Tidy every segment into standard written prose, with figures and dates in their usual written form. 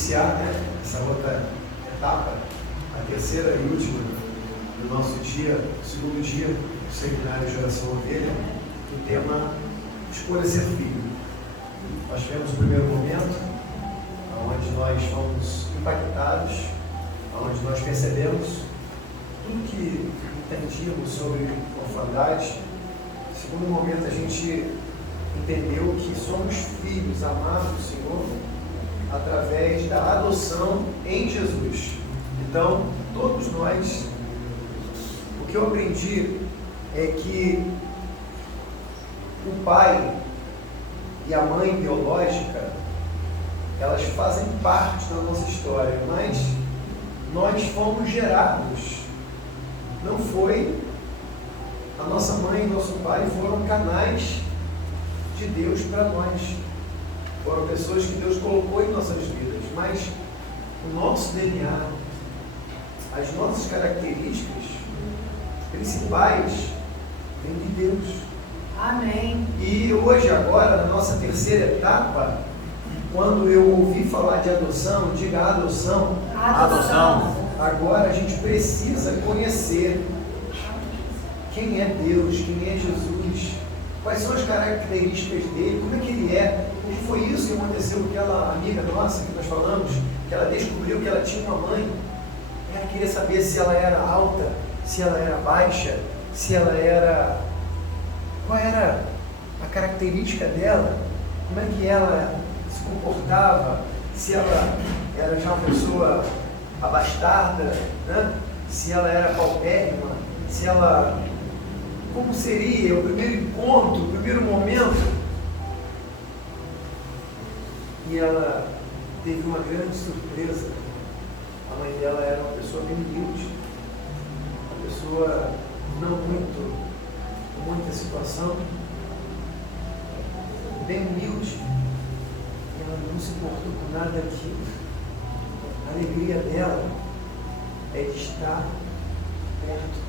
iniciar, né, essa outra etapa, a terceira e última do nosso dia, o segundo dia do seminário de oração ovelha, o tema Escolha Ser Filho. Nós tivemos o primeiro momento, onde nós fomos impactados, onde nós percebemos tudo que entendíamos sobre orfandade. No segundo momento, a gente entendeu que somos filhos amados do Senhor através da adoção em Jesus. Então, todos nós, o que eu aprendi é que o pai e a mãe biológica, elas fazem parte da nossa história, mas nós fomos gerados. Não foi a nossa mãe e nosso pai foram canais de Deus para nós. Foram pessoas que Deus colocou em nossas vidas, mas o nosso DNA, as nossas características principais vêm de Deus. Amém. E hoje, agora, na nossa terceira etapa, quando eu ouvi falar de adoção, diga adoção. Adoção. Agora a gente precisa conhecer quem é Deus, quem é Jesus, quais são as características dele, como é que ele é. E foi isso que aconteceu com aquela amiga nossa que nós falamos, que ela descobriu que ela tinha uma mãe. Ela queria saber se ela era alta, se ela era baixa, se ela era... qual era a característica dela, como é que ela se comportava, se ela era já uma pessoa abastada, né? Se ela era paupérrima, se ela... como seria o primeiro encontro, o primeiro momento. E ela teve uma grande surpresa. A mãe dela era uma pessoa bem humilde, uma pessoa não muito, com muita situação, bem humilde. E ela não se importou com nada daquilo. A alegria dela é de estar perto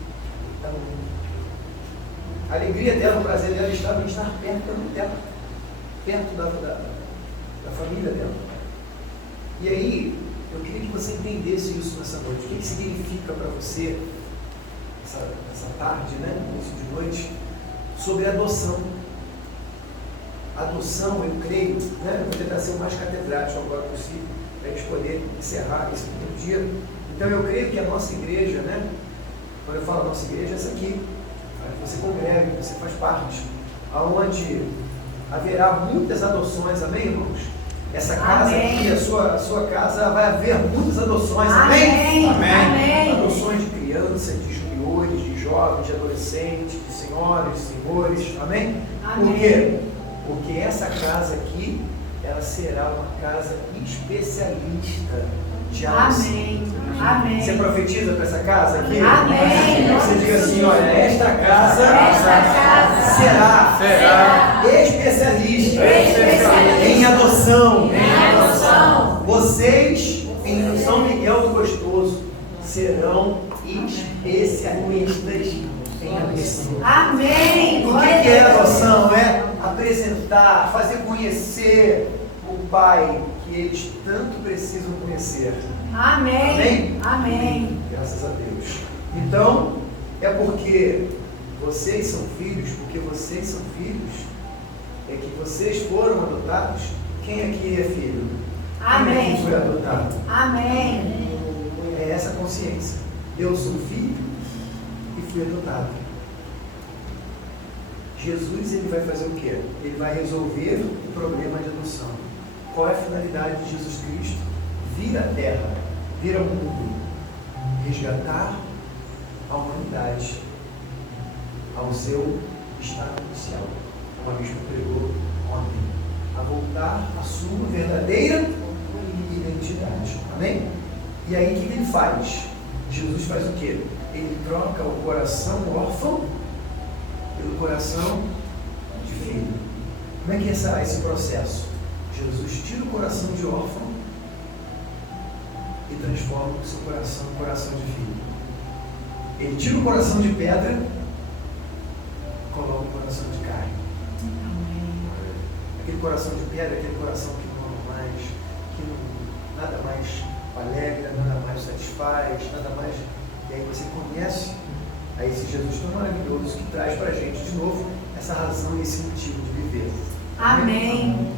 da mãe. A alegria dela, o prazer dela estava em estar perto dela, perto da família dela. E aí, eu queria que você entendesse isso nessa noite. O que significa para você, essa tarde, né, início de noite, sobre adoção. Adoção, eu creio, né, vou tentar ser o mais catedrático agora possível, para a gente poder encerrar esse primeiro dia. Então, eu creio que a nossa igreja, né, quando eu falo nossa igreja, é essa aqui. Você congrega, você faz parte, aonde haverá muitas adoções, amém, irmãos? Essa casa amém. Aqui, a sua casa, vai haver muitas adoções, amém? Amém? Amém. Adoções de crianças, de juniores, de jovens, de adolescentes, de senhoras, senhores, amém? Amém. Por quê? Porque essa casa aqui, ela será uma casa especialista de adoção. Amém. Amém. Você profetiza para essa casa aqui? Amém. Você diga assim, olha, esta casa será especialista em adoção. Vocês, em São Miguel do Gostoso, serão especialistas em adoção. Amém. O que é adoção? É apresentar, fazer conhecer o Pai que eles tanto precisam conhecer. Amém. Amém? Amém. Graças a Deus. Então, é porque vocês são filhos, é que vocês foram adotados. Quem aqui é filho? Amém. Quem aqui foi adotado? Amém. É essa consciência. Eu sou filho e fui adotado. Jesus, ele vai fazer o quê? Ele vai resolver o problema de adoção. Qual é a finalidade de Jesus Cristo? Vir à terra, vir ao mundo, resgatar a humanidade ao seu estado inicial, como a bispa pregou ontem, a voltar à sua verdadeira identidade. Amém? E aí o que ele faz? Jesus faz o quê? Ele troca o coração órfão pelo coração de filho. Como é que é esse processo? Jesus tira o coração de órfão e transforma o seu coração em coração de filho. Ele tira o coração de pedra, coloca o coração de carne. Aquele coração de pedra, aquele coração que não ama mais, que não, nada mais alegra, nada mais satisfaz, nada mais. E aí você conhece a esse Jesus tão maravilhoso que traz para a gente de novo essa razão e esse motivo de viver. Amém.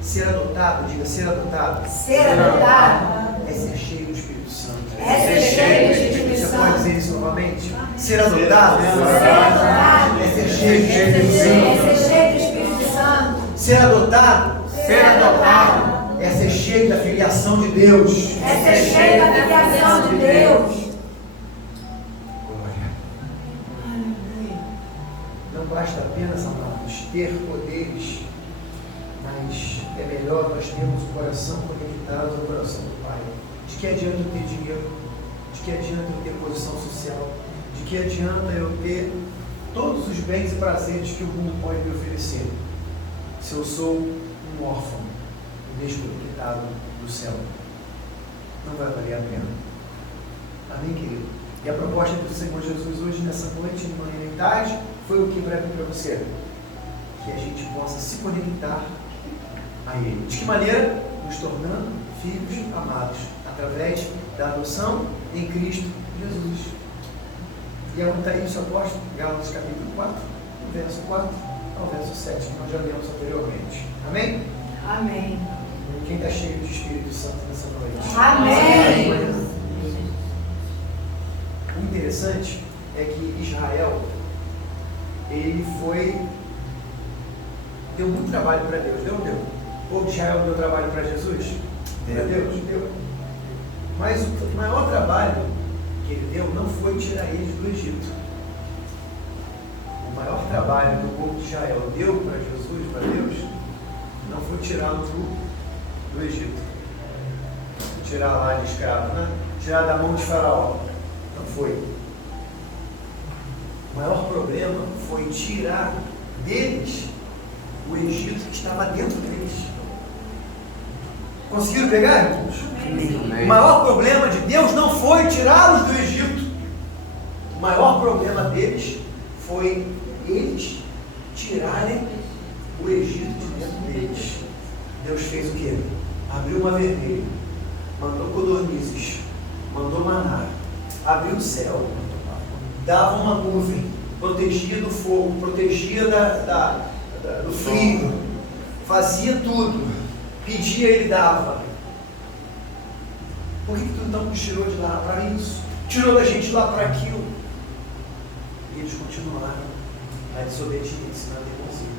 Ser adotado, diga ser adotado. Ser adotado É ser cheio do Espírito Santo. é ser cheio do Espírito Você Santo. pode dizer isso novamente? Ser adotado Ser adotado é ser cheio do Espírito é Santo. ser cheio do Espírito Santo. Ser adotado Ser adotado é ser cheio da filiação de Deus. é ser cheio da filiação de Deus. Não basta apenas, amados, ter poderes, mas é melhor nós termos o coração conectado ao coração do Pai. De que adianta eu ter dinheiro? De que adianta eu ter posição social? De que adianta eu ter todos os bens e prazeres que o mundo pode me oferecer, se eu sou um órfão, desconectado do céu? Não vai valer a pena. Amém, querido? E a proposta do Senhor Jesus hoje, nessa noite, de manhã e tarde, foi o que para mim e para você? Que a gente possa se conectar a Ele. De que maneira? Nos tornando filhos amados, através da adoção em Cristo Jesus. E aonde está isso, apóstolo? Gálatas capítulo 4, do verso 4 ao verso 7, que nós já lemos anteriormente. Amém? Amém. Quem está cheio de Espírito Santo nessa noite? Amém. O interessante é que Israel, ele deu muito trabalho para Deus, deu ou não deu? O povo de Israel deu trabalho para Jesus? Para Deus? Deu. Mas o maior trabalho que ele deu não foi tirar eles do Egito. O maior trabalho que o povo de Israel deu para Jesus, para Deus, não foi tirá-los do Egito. Tirar lá de escravo, né? Tirar da mão de Faraó. Não foi. O maior problema foi tirar deles o Egito que estava dentro deles. Conseguiram pegar, irmãos? O maior problema de Deus não foi tirá-los do Egito. O maior problema deles foi eles tirarem o Egito de dentro deles. Deus fez o quê? Abriu o mar vermelho, mandou codornizes, mandou maná, abriu o céu, dava uma nuvem, protegia do fogo, protegia do frio, fazia tudo, pedia, ele dava. Por que tu então nos tirou de lá para isso? Tirou da gente lá para aquilo. E eles continuaram na desobediência, na teimosia.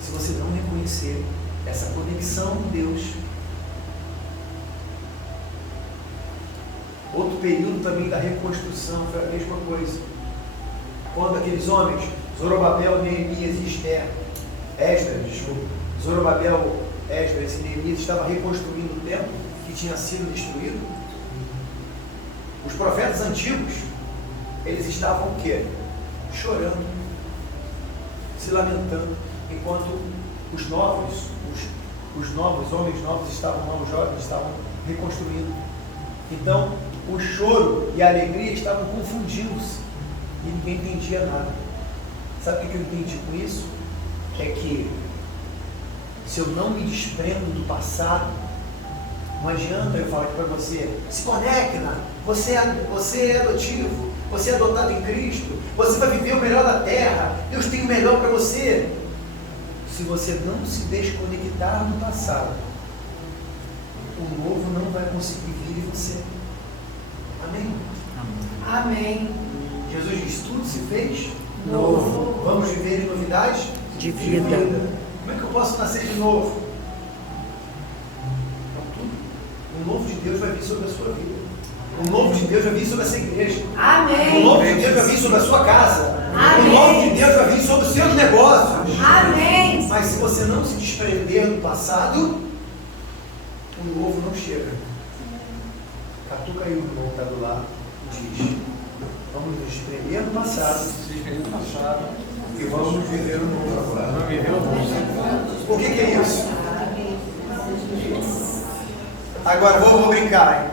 Se você não reconhecer essa conexão com Deus, outro período também da reconstrução foi a mesma coisa. Quando aqueles homens, Zorobabel, Neemias e Zorobabel, Esdras e Neemias estavam reconstruindo o templo que tinha sido destruído, os profetas antigos, eles estavam o quê? Chorando, se lamentando, enquanto os novos homens novos estavam lá, os jovens estavam reconstruindo. Então, o choro e a alegria estavam confundindo-se e ninguém entendia nada. Sabe o que eu entendi com isso? É que se eu não me desprendo do passado, não adianta eu falar aqui para você, se conecta, você é adotivo, você é adotado em Cristo, você vai viver o melhor da terra, Deus tem o melhor para você. Se você não se desconectar do passado, o novo não vai conseguir vir em você. Amém? Amém. Jesus diz, tudo se fez Novo. Vamos viver em novidade De vida. Como é que eu posso nascer de novo? O novo de Deus vai vir sobre a sua vida. O novo de Deus vai vir sobre essa igreja. Amém. O novo de Deus vai vir sobre a sua casa. Amém. O novo de Deus vai vir sobre os seus negócios. Amém. Mas se você não se desprender do passado, o novo não chega. Catuca aí o irmão que está do lado e diz, vamos nos desprender do passado e vamos viver o novo agora. Por que é isso? Agora vou brincar, hein?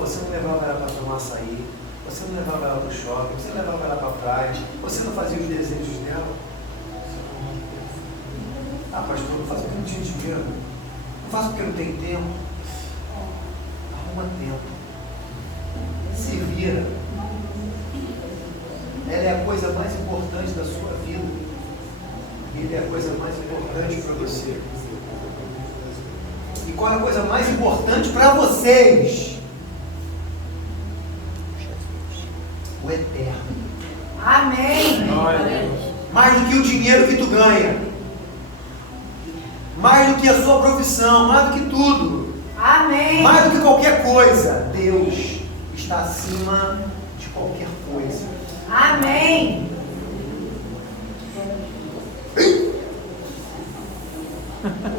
Você não levava ela para tomar açaí, você não levava ela para o shopping, você não levava ela para a praia, você não fazia os desejos dela. Ah, pastor, não faço porque não tinha dinheiro, não faço porque não tenho tempo. toma tempo. Se vira. Ela é a coisa mais importante da sua vida. Ele é a coisa mais importante para você. E qual é a coisa mais importante para vocês? O eterno. Amém. Mais do que o dinheiro que tu ganha. Mais do que a sua profissão. Mais do que tudo. Amém. Mais do que qualquer coisa. Deus está acima de qualquer coisa. Amém. Eu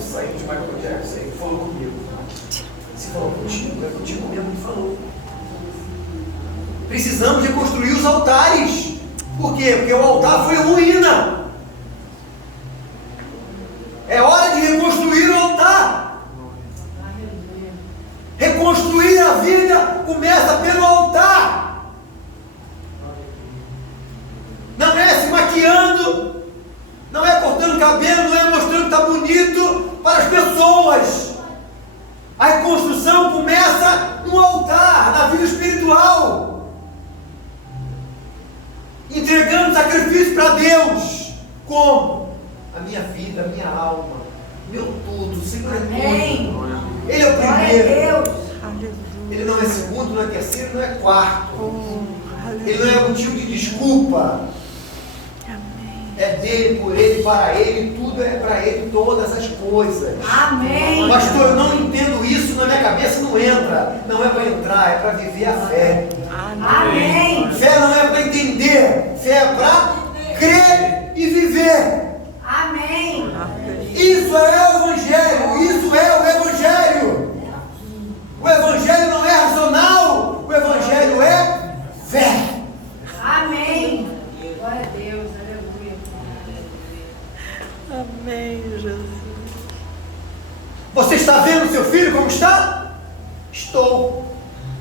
saí de Michael Jackson, ele falou comigo. Você falou contigo, é contigo mesmo que falou. Precisamos reconstruir os altares. Por quê? Porque o altar foi ruína. É hora de reconstruir o altar. Reconstruir a vida começa pelo altar. Não é se maquiando, não é cortando cabelo, não é mostrando que está bonito para as pessoas. A reconstrução começa no altar, na vida espiritual. Entregando sacrifício para Deus. Como? A minha vida, a minha alma, meu tudo, o Senhor é tudo. Ele é o primeiro. Ele não é segundo, não é terceiro, não é quarto. Ele não é motivo de desculpa. É dele, por ele, para ele, tudo é para ele, todas as coisas. Amém. Pastor, eu não entendo isso, na minha cabeça não entra. Não é para entrar, é para viver a fé. Amém. Fé não é para entender, fé é para crer e viver. Amém. Isso é o Evangelho, isso é o Evangelho. O Evangelho não é racional, o Evangelho é fé. Amém. Glória a Deus, aleluia. Amém, Jesus. Você está vendo seu filho como está? Estou.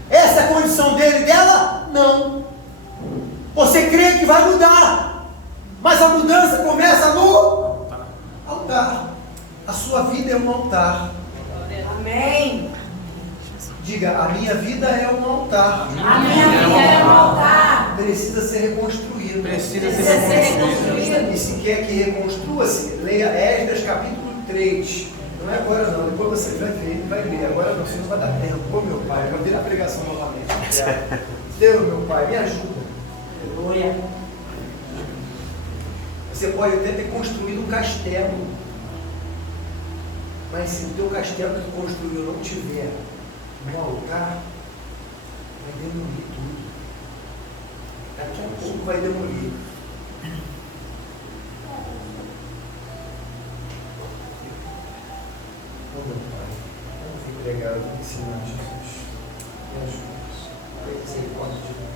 Essa é a condição dele e dela? Não. Você crê que vai mudar, mas a mudança começa no altar. A sua vida é um altar. Amém. Diga, a minha vida é um altar. A minha vida é um altar. Precisa ser reconstruído. Precisa ser reconstruído. E se quer que reconstrua-se, leia Esdras capítulo 3. Não é agora não, depois você vai ler. Agora não, senão não vai dar tempo. Ô meu pai, eu vou virar a pregação novamente. Deus, meu pai, me ajuda. Aleluia. Você pode até ter construído um castelo, mas se o teu castelo que tu construiu não tiver um altar, vai demolir tudo. Daqui a pouco vai demolir. Oh, meu pai, eu fui pregado, eu vou ensinar Jesus. Me ajuda. Tem misericórdia de mim.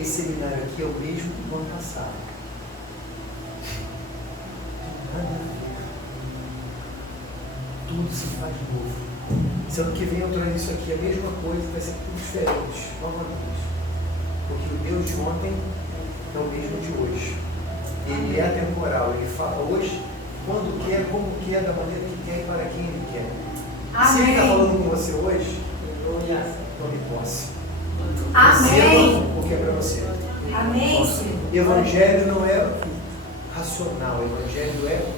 Esse seminário aqui é o mesmo do ano passado. Nada a ver. Tudo se faz novo. Se ano que vem eu trago isso aqui, a mesma coisa, vai ser tudo diferente, novamente. Porque o Deus de ontem é o mesmo de hoje. Ele é atemporal, ele fala hoje, quando quer, como quer, da maneira que quer e para quem ele quer. Se ele está falando com você hoje, tome posse. Amém. Porque é para você. Amém, Senhor. Evangelho não é racional, evangelho é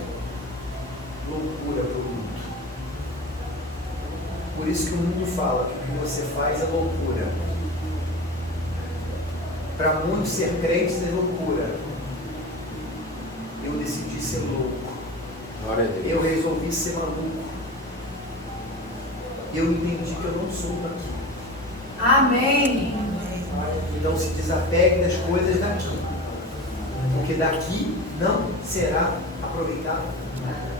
loucura para o mundo. Por isso que o mundo fala que o que você faz é loucura. Para muitos ser crentes é loucura. Eu decidi ser louco. Glória a Deus. Eu resolvi ser maluco. Eu entendi que eu não sou daqui. Amém. Então se desapegue das coisas daqui. Porque daqui não será aproveitado nada.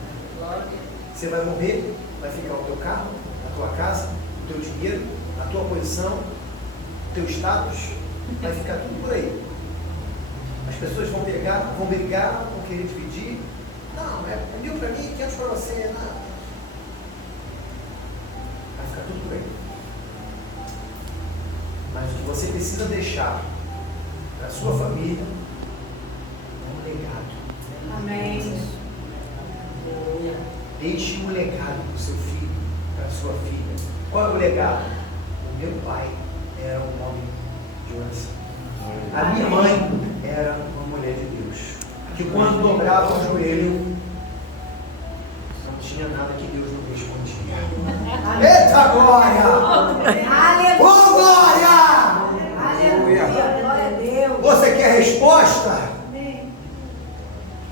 Você vai morrer, vai ficar o teu carro, a tua casa, o teu dinheiro, a tua posição, o teu status, vai ficar tudo por aí. As pessoas vão pegar, vão brigar, vão querer dividir. Não, é 1.000 para mim, 500 para você, não. Vai ficar tudo por aí. Mas o que você precisa deixar para a sua família é um legado. Amém. Deixe um legado para o seu filho. para sua filha. Qual é o legado? O meu pai era um homem de oração. A minha mãe era uma mulher de Deus, que quando dobrava o joelho, não tinha nada que Deus não respondia. Eita glória! Aleluia! Oh glória! Aleluia! Glória a Deus! Você quer resposta? Amém.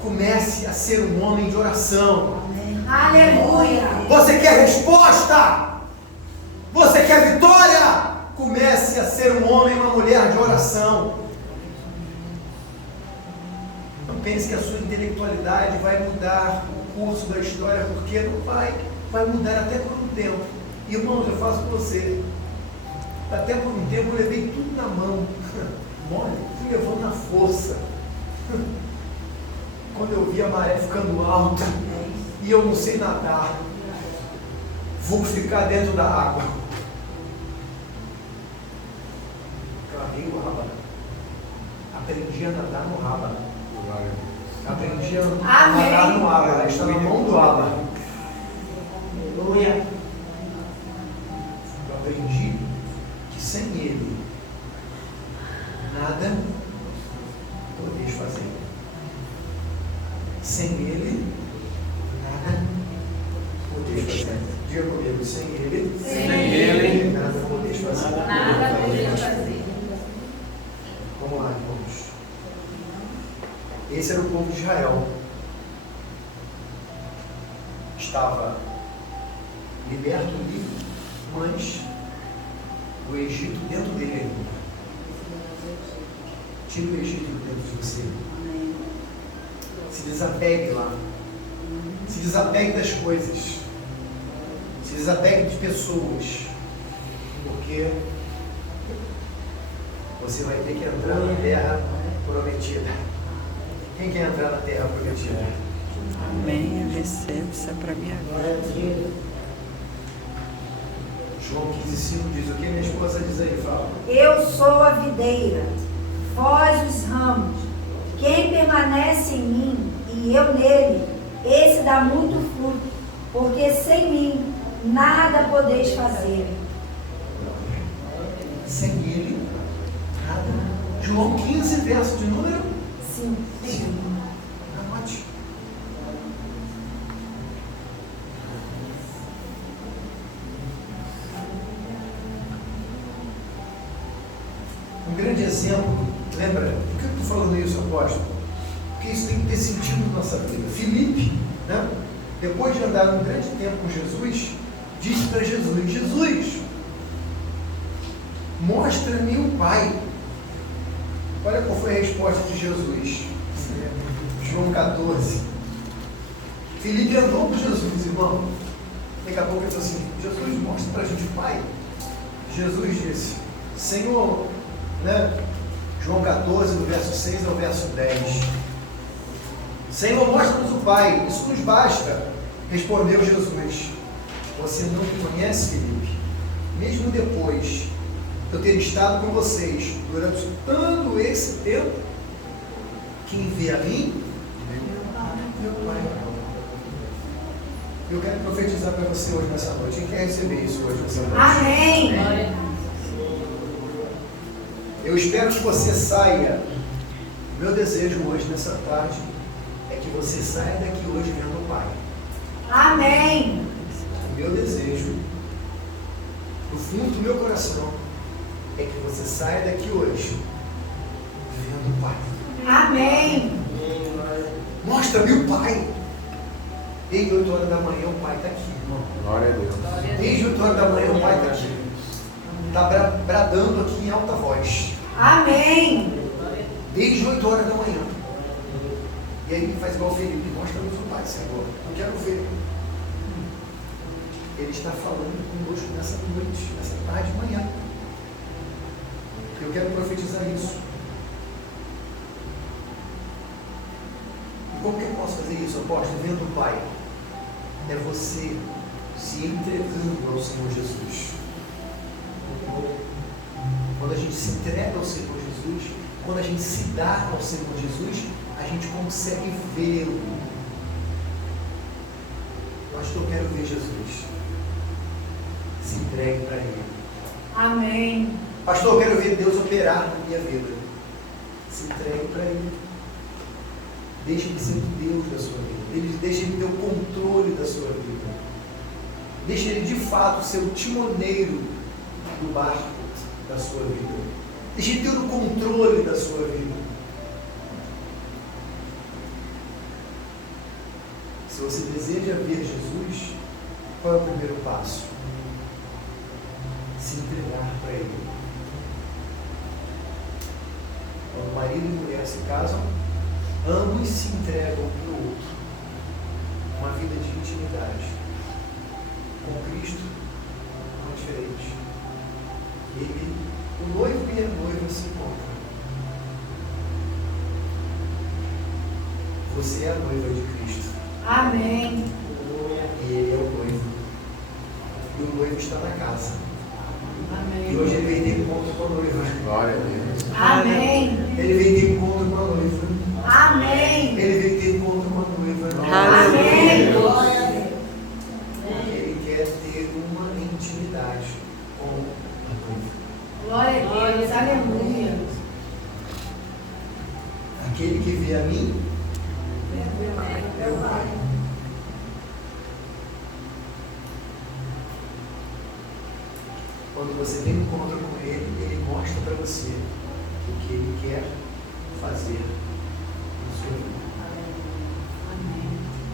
Comece a ser um homem de oração. Aleluia! Você quer resposta? Você quer vitória? Comece a ser um homem e uma mulher de oração. Não pense que a sua intelectualidade vai mudar o curso da história, porque não vai. Vai mudar até por um tempo. Irmãos, eu faço com você. Até por um tempo eu levei tudo na mão. Olha, fui levando na força. Quando eu vi a maré ficando alta e eu não sei nadar, vou ficar dentro da água. Clavei o rábano. Aprendi a nadar no rábano. Aprendi a nadar no água. Está na mão do água. Aleluia. Eu aprendi que sem ele nada podeis fazer. Sem ele nada podeis fazer. Diga comigo, sem ele nada podeis fazer. Nada podeis fazer. Vamos lá, irmãos. Esse era o povo de Israel. Estava liberto livre, mas o Egito dentro dele ainda. Tire o Egito dentro de você. Se desapegue lá. Se desapegue das coisas. Se desapegue de pessoas. Porque você vai ter que entrar na terra prometida. Quem quer entrar na terra prometida? Amém, eu recebo, isso é para minha vida. João 15,5 diz o que? Minha esposa diz aí, fala. Eu sou a videira, vós os ramos. Quem permanece em mim e eu nele, esse dá muito fruto, porque sem mim nada podeis fazer. Sem ele, nada. João 15, verso de número 5. 5. Anote. Um grande exemplo, lembra? Por que eu estou falando isso, apóstolo? Porque isso tem que ter sentido na nossa vida. Filipe, né? Depois de andar um grande tempo com Jesus, disse para Jesus: Jesus, mostra-me o Pai. Olha qual foi a resposta de Jesus. João 14. Filipe andou com Jesus, irmão. Daqui a pouco ele falou assim: Jesus, mostra para a gente o Pai. Jesus disse: Senhor, né? João 14, do verso 6 ao verso 10. Senhor, mostra-nos o Pai, isso nos basta. Respondeu Jesus: Você não me conhece, Filipe? Mesmo depois de eu ter estado com vocês durante todo esse tempo, quem vê a mim, meu Pai. Eu quero profetizar para você hoje nessa noite. Quem quer receber isso hoje nessa noite? Amém. Eu espero que você saia. O meu desejo hoje, nessa tarde, é que você saia daqui hoje vendo o Pai. Amém. O meu desejo, no fundo do meu coração, é que você saia daqui hoje vendo o Pai. Amém. Mostra-me o Pai. Desde 8 horas da manhã o Pai está aqui, irmão. Glória a Deus. Desde 8 horas da manhã o Pai está aqui. Está bradando aqui em alta voz. Amém. Desde 8 horas da manhã. E aí ele faz igual o Felipe: mostra-nos o Pai, Senhor. Eu quero ver. Ele está falando conosco nessa noite, nessa tarde de manhã. Eu quero profetizar isso. E como que eu posso fazer isso, apóstolo? Vendo o Pai. É você se entregando ao Senhor Jesus. Quando a gente se entrega ao Senhor Jesus, quando a gente se dá ao Senhor Jesus, a gente consegue vê-lo. Pastor, eu quero ver Jesus. entregue para Ele. Amém. Pastor, eu quero ver Deus operar na minha vida. Se entregue para Ele. Deixe Ele ser o Deus da sua vida. Deixe Ele ter o controle da sua vida. Deixe Ele de fato ser o timoneiro do barco da sua vida. Deixe Ele ter o controle da sua vida. Se você deseja ver Jesus, qual é o primeiro passo? Se entregar para Ele. Quando marido e mulher se casam, ambos se entregam um para o outro. Uma vida de intimidade. Com Cristo não é diferente. O noivo e a noiva se encontram. Você é a noiva de Cristo. Amém. E Ele é o noivo. E o noivo está na casa. Amém. E hoje ele vem ter encontro com a noiva. Glória a Deus. Amém. Ele vem ter encontro com a noiva. Amém. Ele vem ter encontro com a noiva. Amém. Glória a Deus. Porque ele quer ter uma intimidade com a noiva. Glória a Deus. Aleluia. Aquele que vê a mim é o Pai. Quando você tem um encontro com Ele, Ele mostra para você o que Ele quer fazer na sua vida.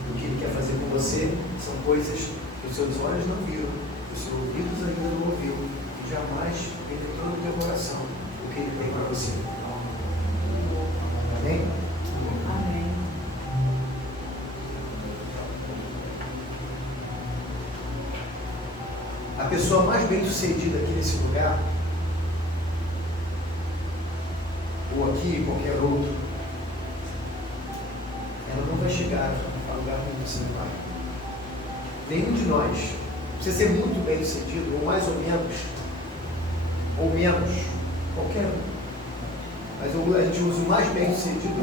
O que Ele quer fazer com você são coisas que os seus olhos não viram, que os seus ouvidos ainda não ouviram, e jamais penetrou no teu coração o que Ele tem para você. Amém? Amém. A pessoa mais bem-sucedida aqui nesse lugar, ou aqui, em qualquer outro, ela não vai chegar a lugar nenhum desse lugar. Nenhum de nós precisa ser muito bem-sucedido, ou mais ou menos, qualquer um. Mas a gente usa o mais bem-sucedido,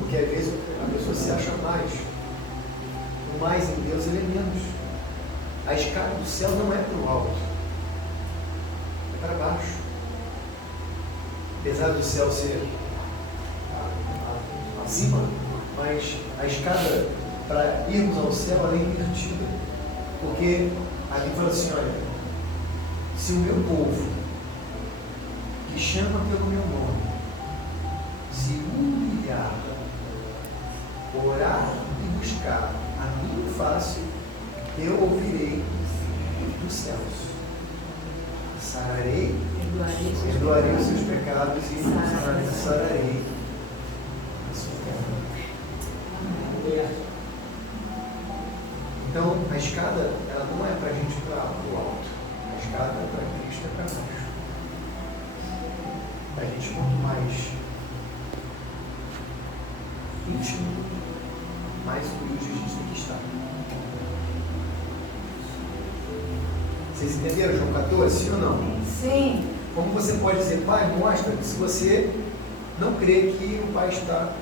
porque às vezes a pessoa se acha mais. O mais em Deus, ele é menos. A escada do céu não é para o alto, é para baixo. Apesar do céu ser acima, mas a escada para irmos ao céu ela é invertida. Porque ali fala assim, olha, se o meu povo, que chama pelo meu nome, se humilhar, orar e buscar a minha face, eu ouvirei dos céus. Sararei, perdoarei os seus pecados e sararei a sua terra. Então, a escada, ela não é para a gente ir para o alto. A escada é para Cristo, é para baixo. A gente, quanto mais íntimo, mais humilde a gente tem que estar. Vocês entenderam João 14, sim ou não? Sim. Como você pode dizer, Pai, mostra que se você não crê que o Pai está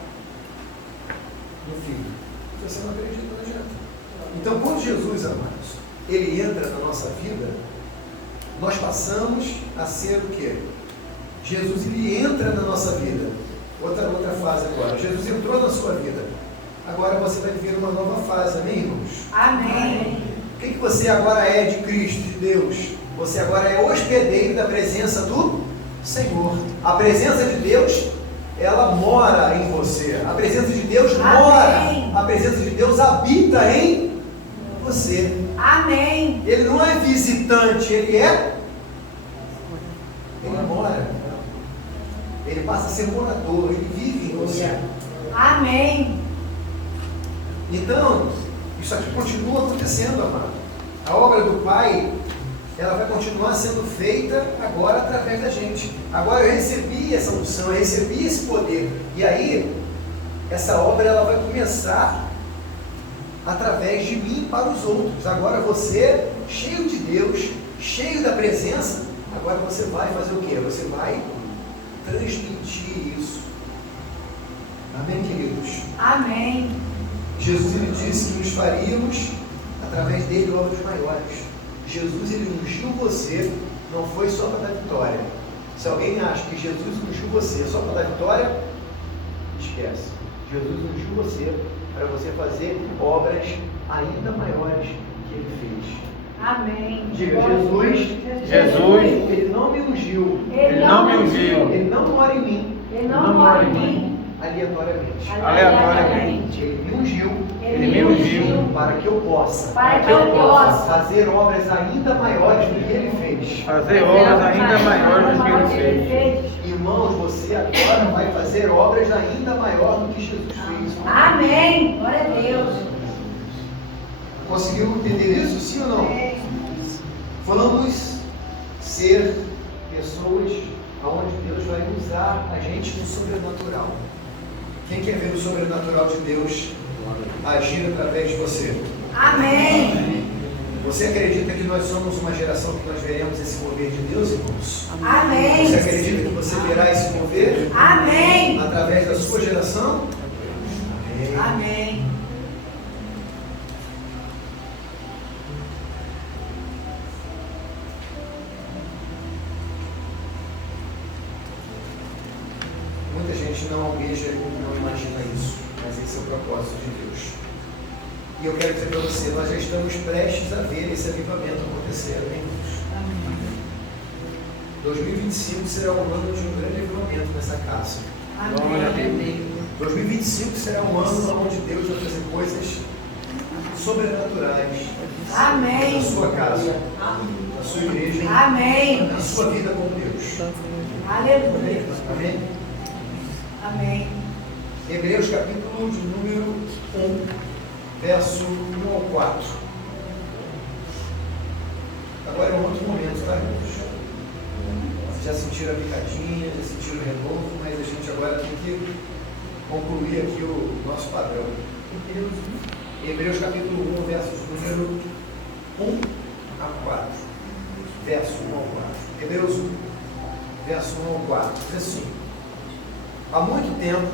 no Filho. Se você não acredita, não adianta. Então, quando Jesus, amados, Ele entra na nossa vida, nós passamos a ser o quê? Jesus, Ele entra na nossa vida. Outra fase agora. Jesus entrou na sua vida. Agora você vai viver uma nova fase, amém, irmãos? Amém. O que você agora é de Cristo, de Deus? Você agora é hospedeiro da presença do Senhor. A presença de Deus, ela mora em você. A presença de Deus mora. A presença de Deus habita em você. Amém. Ele não é visitante, ele mora. Ele passa a ser morador, ele vive em você. Amém. Então, isso aqui continua acontecendo, amado. A obra do Pai, ela vai continuar sendo feita agora através da gente. Agora eu recebi essa unção, eu recebi esse poder. E aí, essa obra ela vai começar através de mim para os outros. Agora você, cheio de Deus, cheio da presença, agora você vai fazer o quê? Você vai transmitir isso. Amém, queridos? Amém. Jesus ele disse que nos faríamos, através dele, obras maiores. Jesus ele ungiu você, não foi só para dar vitória. Se alguém acha que Jesus ungiu você só para dar vitória, esquece. Jesus ungiu você para você fazer obras ainda maiores que ele fez. Amém. Diga, Jesus, ele não me ungiu. Ele não me ungiu. Ele não mora em mim. Ele não mora em mim. Aleatoriamente. Aleatoriamente. Ele me ungiu. Ele me ungiu para que eu possa. Para que eu possa fazer obras ainda maiores do que ele fez. Fazer obras ainda maiores do que ele fez. Irmãos, você agora vai fazer obras ainda maiores do que Jesus fez. Amém. Glória a Deus. Conseguiu entender isso? Sim ou não? Vamos ser pessoas onde Deus vai usar a gente no sobrenatural. Quem quer ver o sobrenatural de Deus agir através de você? Amém. Você acredita que nós somos uma geração que nós veremos esse mover de Deus, irmãos? Amém. Você acredita que você verá esse mover? Amém. Através da sua geração? Amém. Amém. Muita gente não almeja e não imagina isso, mas esse é o propósito de Deus. E eu quero dizer para você, nós já estamos prestes a ver esse avivamento acontecer, amém? 2025 será um ano de um grande avivamento nessa casa. Amém. 2025 será um ano onde Deus vai fazer coisas sobrenaturais Amém. na sua casa, na sua igreja, Amém. na sua vida com Deus. Aleluia. Amém? Amém. Hebreus capítulo de número 1, verso 1 ao 4. Agora é um outro momento, tá, irmãos? Vocês já sentiram a picadinha, já sentiram o renovo, mas a gente agora tem que concluir aqui o nosso padrão. Hebreus capítulo 1, versos número 1 a 4. Verso 1 ao 4. Hebreus 1, verso 1 ao 4. Diz assim: há muito tempo,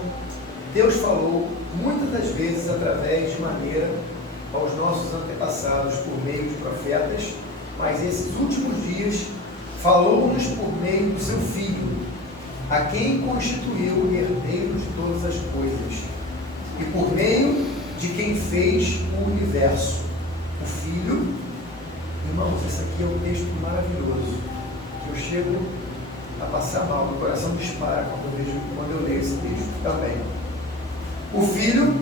Deus falou muitas das vezes através de maneira aos nossos antepassados por meio de profetas, mas esses últimos dias falou-nos por meio do seu Filho, a quem constituiu herdeiro de todas as coisas, e por meio de quem fez o universo. O Filho, irmãos, esse aqui é um texto maravilhoso, que eu chego a passar mal, meu coração dispara quando eu leio esse texto também. O Filho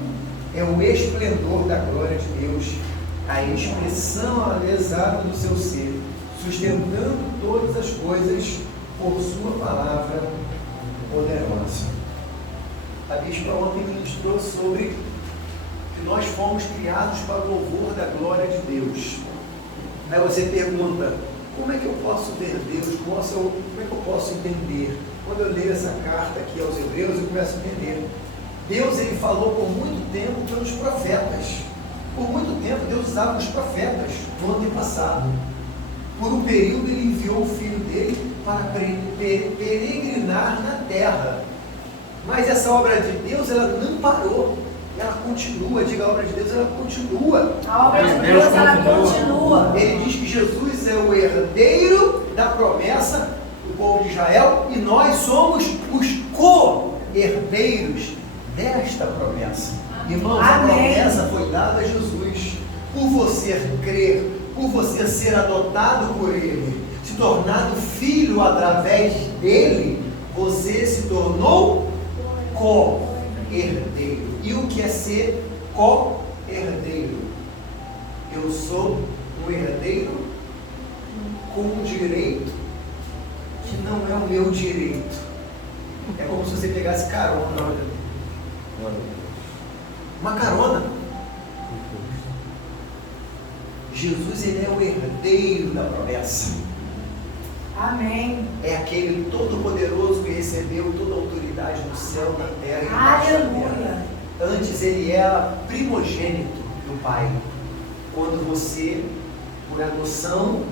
é o esplendor da glória de Deus, a expressão exata do seu ser, sustentando todas as coisas por sua palavra poderosa. A bispa ontem ministrou sobre que nós fomos criados para o louvor da glória de Deus. Aí você pergunta, como é que eu posso ver Deus? Como é que eu posso entender? Quando eu leio essa carta aqui aos Hebreus, eu começo a entender. Deus, ele falou por muito tempo pelos profetas. Por muito tempo, Deus usava os profetas no antepassado. Por um período, ele enviou o Filho dele para peregrinar na terra. Mas essa obra de Deus, ela não parou. Ela continua, diga a obra de Deus, ela continua. A obra de Deus, ela continua. Ele diz que Jesus é o herdeiro da promessa do povo de Israel e nós somos os co-herdeiros desta promessa. Irmãos, a promessa foi dada a Jesus. Por você crer, por você ser adotado por Ele, se tornado filho através dele, você se tornou co-herdeiro. E o que é ser co-herdeiro? Eu sou um herdeiro com um direito que não é o meu direito. É como se você pegasse carona. Uma carona. Jesus, ele é o herdeiro da promessa. Amém. É aquele todo-poderoso que recebeu toda a autoridade no céu, na terra e embaixo da terra. Aleluia. Antes ele era primogênito do Pai. Quando você, por adoção,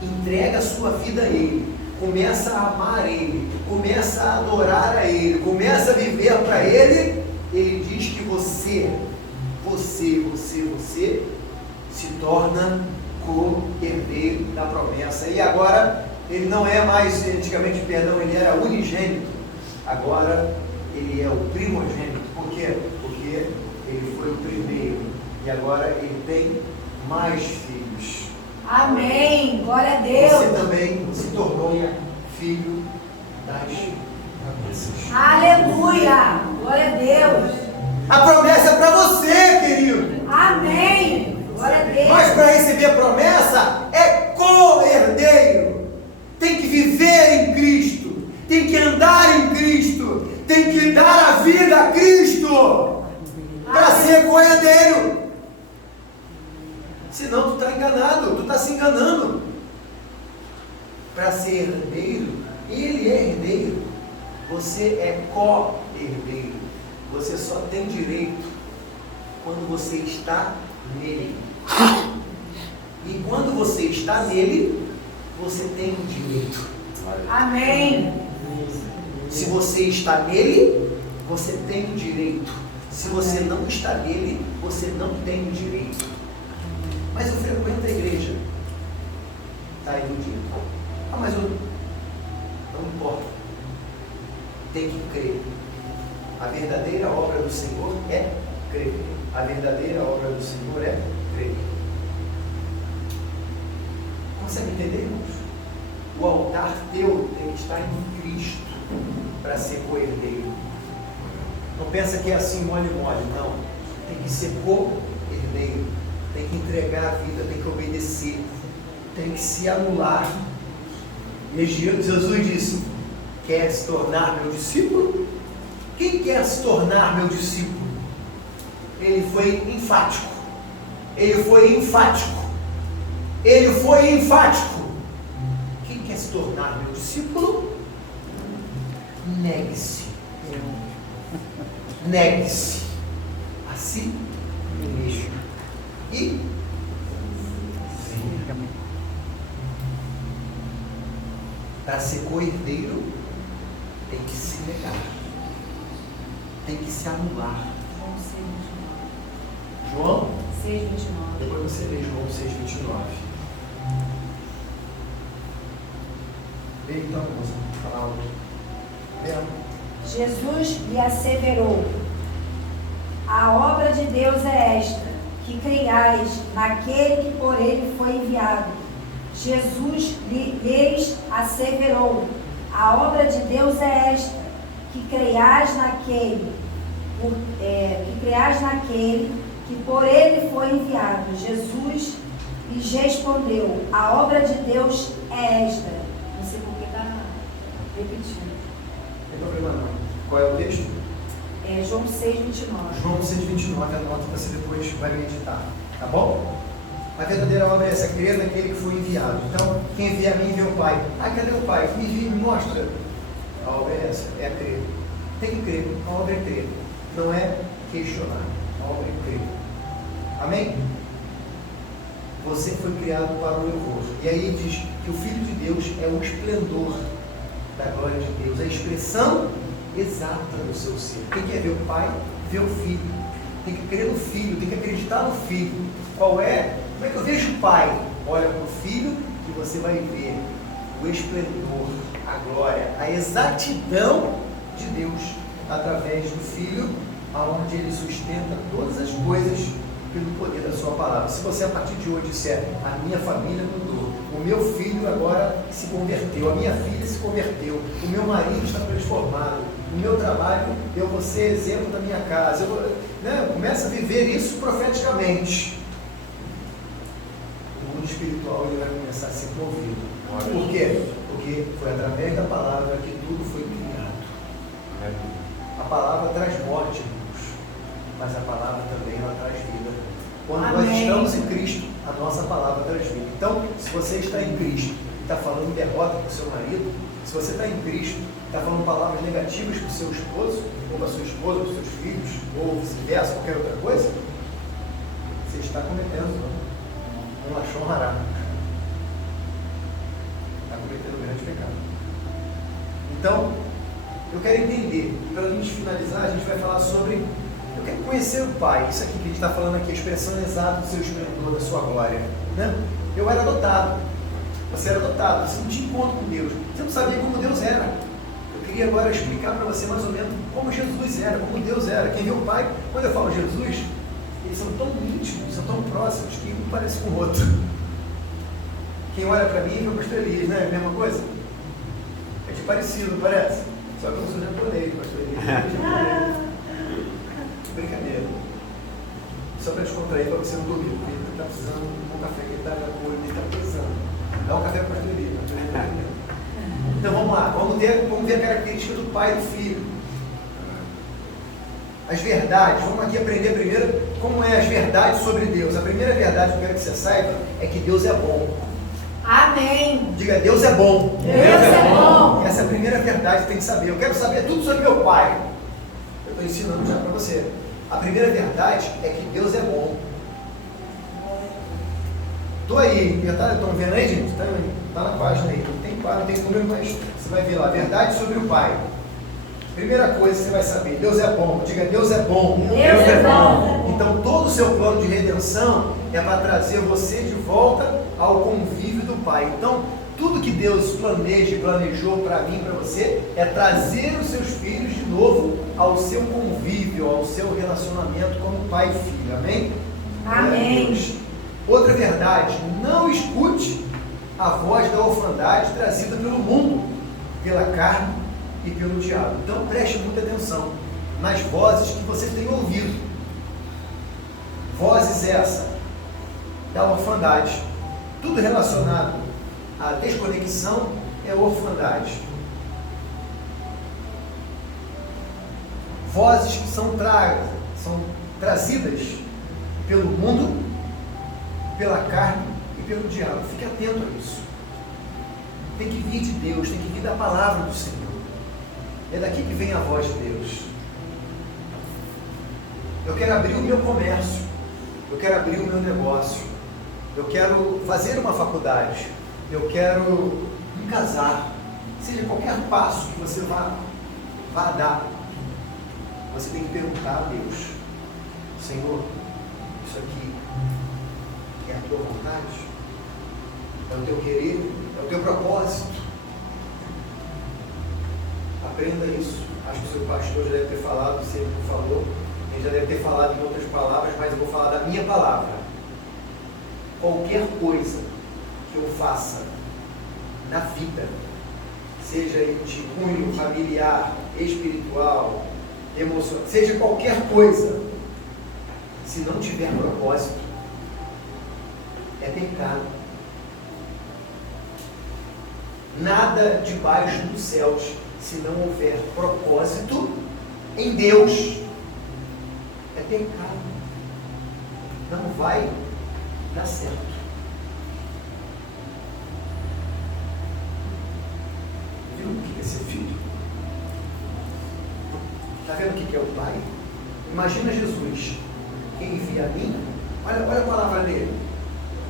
entrega a sua vida a Ele, começa a amar a Ele, começa a adorar a Ele, começa a viver para Ele, Ele diz que você se torna co-herdeiro da promessa. E agora, ele não é mais, antigamente, perdão, ele era unigênito. Agora, ele é o primogênito. Por quê? Porque ele foi o primeiro. E agora ele tem mais filhos. Amém. Glória a Deus. Você também se tornou filho das promessas. Aleluia. Glória a Deus. A promessa é para você, querido. Amém. Glória a Deus. Mas para receber a promessa é co-herdeiro. Tem que viver em Cristo. Tem que andar em Cristo. Tem que dar a vida a Cristo. Para ser co-herdeiro. Senão tu está enganado. Tu está se enganando. Para ser herdeiro, ele é herdeiro. Você é co-herdeiro. Você só tem direito quando você está nele. E quando você está nele, você tem direito. Amém. Se você está nele, você tem direito. Se você não está nele, você não tem direito. Mas eu frequento a igreja. Está aí no dia. Ah, mas eu não importa. Tem que crer. A verdadeira obra do Senhor é crer. A verdadeira obra do Senhor é crer. Consegue entender, irmãos? O altar teu tem que estar em Cristo para ser co-herdeiro. Não pensa que é assim mole, não. Tem que ser co-herdeiro. Tem que entregar a vida, tem que obedecer. Tem que se anular. E Jesus disse: quer se tornar meu discípulo? Quem quer se tornar meu discípulo? Ele foi enfático. Ele foi enfático. Ele foi enfático. Quem quer se tornar meu discípulo? Negue-se. Negue-se a si mesmo. E para ser co-herdeiro, tem que se negar. Tem que se anular. João 6:29. Depois você lê João 6:29. Vem então, moça, falar algo. Jesus lhe asseverou: a obra de Deus é esta, que creiais naquele que por ele foi enviado. Jesus lhes asseverou: a obra de Deus é esta, que creiais naquele que por ele foi enviado. Jesus lhes respondeu: a obra de Deus é esta. Não sei por que está repetindo. Não tem problema não. Qual é o texto? É João 6:29. João 6:29, anota que você depois vai meditar. Tá bom? A verdadeira obra é essa, crer naquele que foi enviado. Então, quem envia a mim, envia o Pai. Ah, cadê o Pai? Me envia, me mostra. A obra é essa, é crer. Tem que crer, a obra é crer. Não é questionar, a obra é crer. Amém? Você foi criado para o louvor. E aí diz que o Filho de Deus é o esplendor da glória de Deus, a expressão exata do seu ser. Quem quer ver o Pai, vê o Filho. Tem que crer no Filho, tem que acreditar no Filho. Qual é? Como é que eu vejo o Pai? Olha para o Filho e você vai ver o esplendor, a glória, a exatidão de Deus através do Filho, aonde Ele sustenta todas as coisas pelo poder da sua palavra. Se você a partir de hoje disser: a minha família mudou, o meu filho agora se converteu, a minha filha se converteu, o meu marido está transformado, o meu trabalho, eu vou ser exemplo da minha casa, começa a viver isso profeticamente. O mundo espiritual ele vai começar a ser movido. Por quê? Porque foi através da palavra que tudo foi criado. A palavra traz morte, irmãos, mas a palavra também ela traz vida. Quando Amém. nós estamos em Cristo, a nossa palavra traz vida. Então, se você está em Cristo e está falando derrota para o seu marido, se você está em Cristo e está falando palavras negativas para o seu esposo, ou para a sua esposa, para os seus filhos, ou vice-versa, qualquer outra coisa, você está cometendo um lachon hará. Está cometendo um grande pecado. Então, eu quero entender, para a gente finalizar, a gente vai falar sobre Eu quero conhecer o Pai. Isso aqui que a gente está falando aqui, a expressão exata do seu esplendor, da sua glória. Né? Eu era adotado. Você era adotado. Você não tinha encontro com Deus. Você não sabia como Deus era. Eu queria agora explicar para você mais ou menos como Jesus era, como Deus era. Quem vê o Pai, quando eu falo Jesus, eles são tão íntimos, são tão próximos que um parece com o outro. Quem olha para mim é o pastor Elias, né? É a mesma coisa? É de parecido, não parece? Só que eu não sou japonês, pastor Elias. Brincadeira. Só para descontrair, para você não dormir, porque ele está precisando de um café que ele está na cor, ele está precisando. Dá um café para o pastor Elias. Então vamos lá, vamos ver a característica do pai e do filho. As verdades, vamos aqui aprender primeiro como é as verdades sobre Deus. A primeira verdade que eu quero que você saiba é que Deus é bom. Amém. Diga, Deus é bom. Deus é bom. Essa é a primeira verdade que você tem que saber. Eu quero saber tudo sobre meu pai. Eu estou ensinando já para você. A primeira verdade é que Deus é bom. Estou aí, estão vendo aí, gente? Está na página aí. Não tem número, mas você vai ver lá. Verdade sobre o pai. Primeira coisa que você vai saber, Deus é bom. Diga, Deus é bom. Deus é bom. Então todo o seu plano de redenção é para trazer você de volta ao convívio do Pai. Então tudo que Deus planeja e planejou para mim e para você é trazer os seus filhos de novo ao seu convívio, ao seu relacionamento como pai e filho. Amém? Amém. Outra verdade, não escute a voz da orfandade trazida pelo mundo, pela carne e pelo diabo. Então preste muita atenção nas vozes que você tem ouvido. Vozes essa da orfandade. Tudo relacionado à desconexão é orfandade. Vozes que são trazidas pelo mundo, pela carne e pelo diabo. Fique atento a isso. Tem que vir de Deus, tem que vir da palavra do Senhor. É daqui que vem a voz de Deus. Eu quero abrir o meu comércio. Eu quero abrir o meu negócio. Eu quero fazer uma faculdade. Eu quero me casar. Seja qualquer passo que você vá dar, você tem que perguntar a Deus: Senhor, isso aqui é a tua vontade? É o teu querer? É o teu propósito? Aprenda isso. Acho que o seu pastor já deve ter falado, se ele não falou, ele já deve ter falado em outras palavras, mas eu vou falar da minha palavra. Qualquer coisa que eu faça na vida, seja de cunho familiar, espiritual, emocional, seja qualquer coisa, se não tiver propósito, é pecado. Nada debaixo dos céus, se não houver propósito em Deus, é pecado. Não vai dar certo. Viu o que é ser filho? Está vendo o que é o Pai? Imagina Jesus. Quem vê a mim, olha a palavra dele.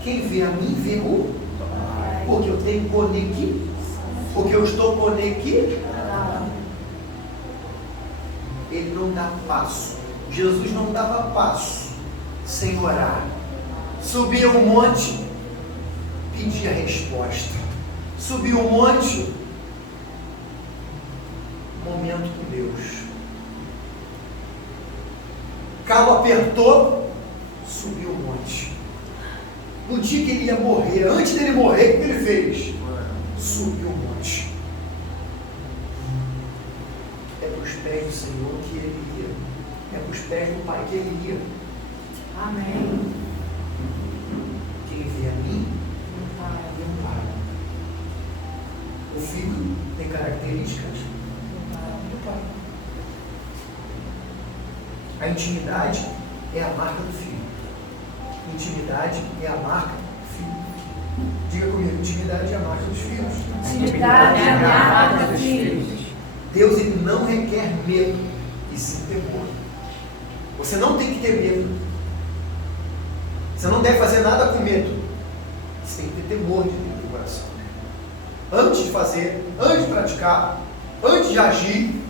Quem vê a mim, vê o Pai. Porque eu tenho conectado. Porque eu estou conectado. Ele não dá passo. Jesus não dava passo sem orar. Subia um monte, pedia resposta. Subiu um monte, momento com Deus. Calo apertou, subiu um monte. No dia que ele ia morrer, antes dele morrer, o que ele fez? Subiu um monte. É para os pés do Senhor que ele ia. É para os pés do Pai que ele ia. Amém. Quem vê a mim, vê o Pai. O Filho tem características do Pai. A intimidade é a marca do Filho. Intimidade é a marca do Filho. Diga comigo, intimidade é a marca dos filhos. Intimidade é a marca dos filhos. Deus, ele não requer medo, e sim temor. Você não tem que ter medo. Você não deve fazer nada com medo. Você tem que ter temor de Deus no coração. Antes de fazer, antes de praticar, antes de agir,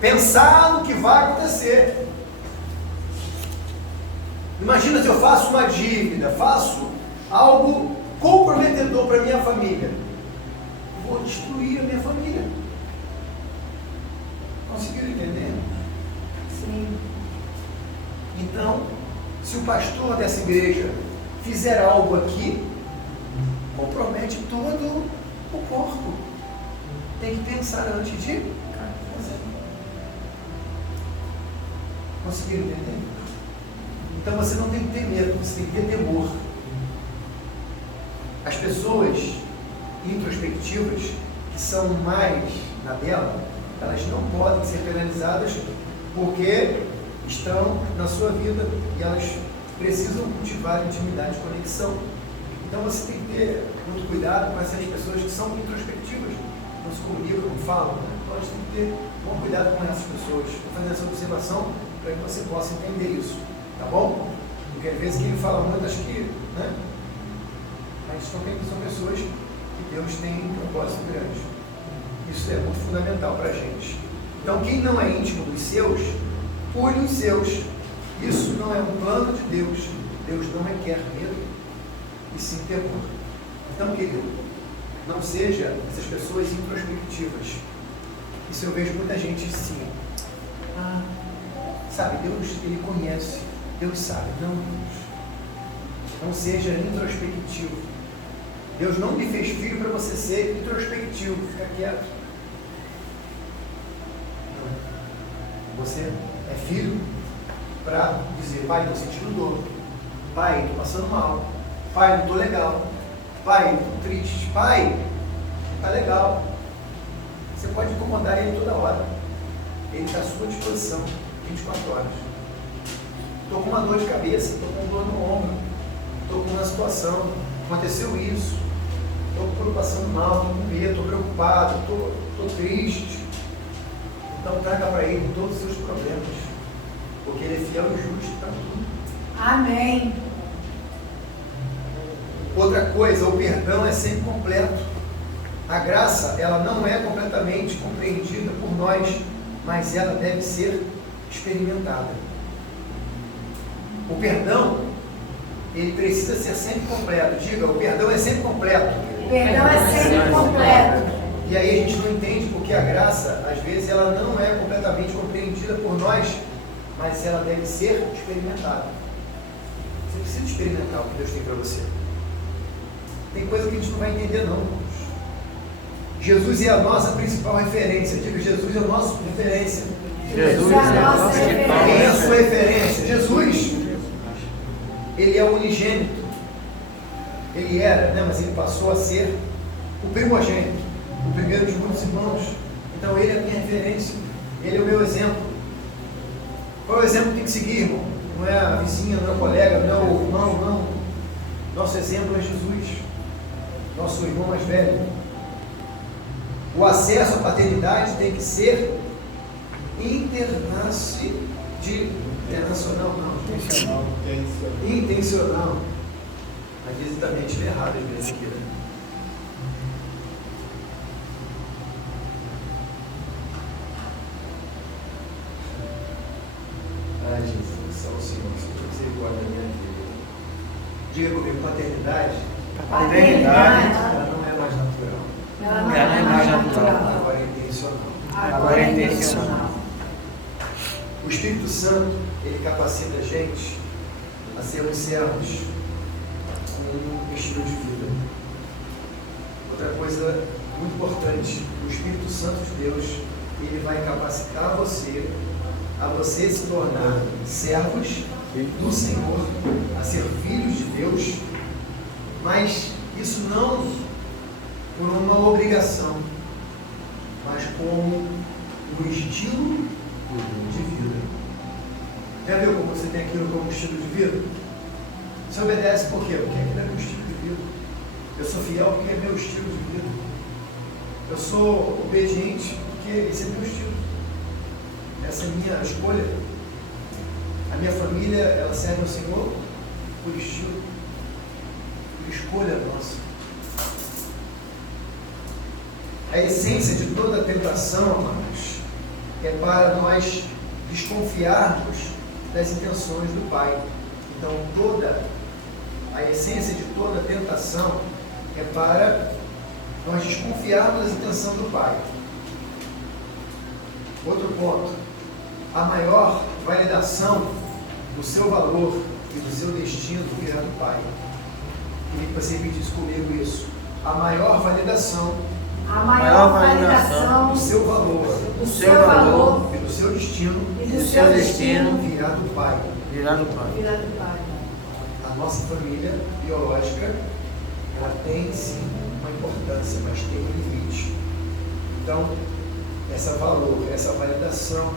Pensar no que vai acontecer. Imagina se eu faço uma dívida, faço algo comprometedor para a minha família. Vou destruir a minha família. Conseguiram entender? Sim. Então, se o pastor dessa igreja fizer algo aqui, compromete todo o corpo. Tem que pensar antes de fazer. Conseguiram entender? Então você não tem que ter medo, você tem que ter temor. As pessoas introspectivas, que são mais na dela, elas não podem ser penalizadas porque estão na sua vida e elas precisam cultivar intimidade e conexão. Então você tem que ter muito cuidado com essas pessoas que são introspectivas, não se comunicam, não falam, né? Então a gente tem que ter bom cuidado com essas pessoas. Vou fazer essa observação para que você possa entender isso, tá bom? Porque às vezes quem fala muito, acho que, né? Mas são pessoas que Deus tem um propósito grande. Isso é muito fundamental para a gente. Então quem não é íntimo dos seus, pune os seus. Isso não é um plano de Deus. Deus não requer medo, e sim temor. Então, querido, não seja essas pessoas introspectivas. Isso eu vejo muita gente assim. Sabe, Deus, Ele conhece. Deus sabe. Não, Deus. Não seja introspectivo. Deus não lhe fez filho para você ser introspectivo. Fica quieto. Não. Você é filho para dizer: pai, estou sentindo dor. Pai, estou passando mal. Pai, não estou legal. Pai, estou triste. Pai, está legal. Você pode incomodar Ele toda hora. Ele está à sua disposição, 24 horas. Estou com uma dor de cabeça, estou com dor no ombro, estou com uma situação, aconteceu isso, estou passando mal, estou com medo, estou preocupado, estou triste. Então traga para Ele todos os seus problemas, porque Ele é fiel e justo para tudo. Amém. Outra coisa, o perdão é sempre completo. A graça, ela não é completamente compreendida por nós, mas ela deve ser experimentada. O perdão, ele precisa ser sempre completo. Diga, o perdão é sempre completo. O perdão é sempre completo. E aí a gente não entende porque a graça, às vezes, ela não é completamente compreendida por nós, mas ela deve ser experimentada. Você precisa experimentar o que Deus tem para você. Tem coisa que a gente não vai entender não, irmãos. Jesus é a nossa principal referência. Diga, Jesus é a nossa referência. Jesus é a nossa Quem é a referência. sua referência? Jesus. Ele é o unigênito. Ele era, né, mas ele passou a ser o primogênito, o primeiro de muitos irmãos. Então ele é a minha referência. Ele é o meu exemplo. Qual é o exemplo que tem que seguir, irmão? Não é a vizinha, não é o colega, não é o irmão, não. Nosso exemplo é Jesus, nosso irmão mais velho. O acesso à paternidade tem que ser intencional. Às vezes também estiver errado, às vezes aqui, né? Ai, Jesus, só o Senhor, você misericórdia da minha vida. Diga comigo, paternidade. Ela não é mais natural. Ela não é mais natural. Agora é intencional. Agora é intencional. O Espírito Santo, ele capacita a gente a sermos servos com um estilo de vida. Outra coisa muito importante, o Espírito Santo de Deus, ele vai capacitar você a você se tornar servos do Senhor, a ser filhos de Deus, mas isso não por uma obrigação, mas como um estilo de vida. Já viu como você tem aquilo como estilo de vida? Você obedece por quê? Porque aquilo é meu estilo de vida. Eu sou fiel porque é meu estilo de vida. Eu sou obediente porque esse é meu estilo. Essa é a minha escolha. A minha família, ela serve ao Senhor por estilo, por escolha nossa. A essência de toda tentação, amados, é para nós desconfiarmos das intenções do Pai. Então, a essência de toda tentação é para nós desconfiarmos das intenções do Pai. Outro ponto, a maior validação do seu valor e do seu destino virá do Pai. Queria que você repetisse comigo isso. A maior validação do seu valor, e do seu destino virá do Pai. Virá do Pai. A nossa família biológica, ela tem sim uma importância, mas tem um limite. Então, esse valor, essa validação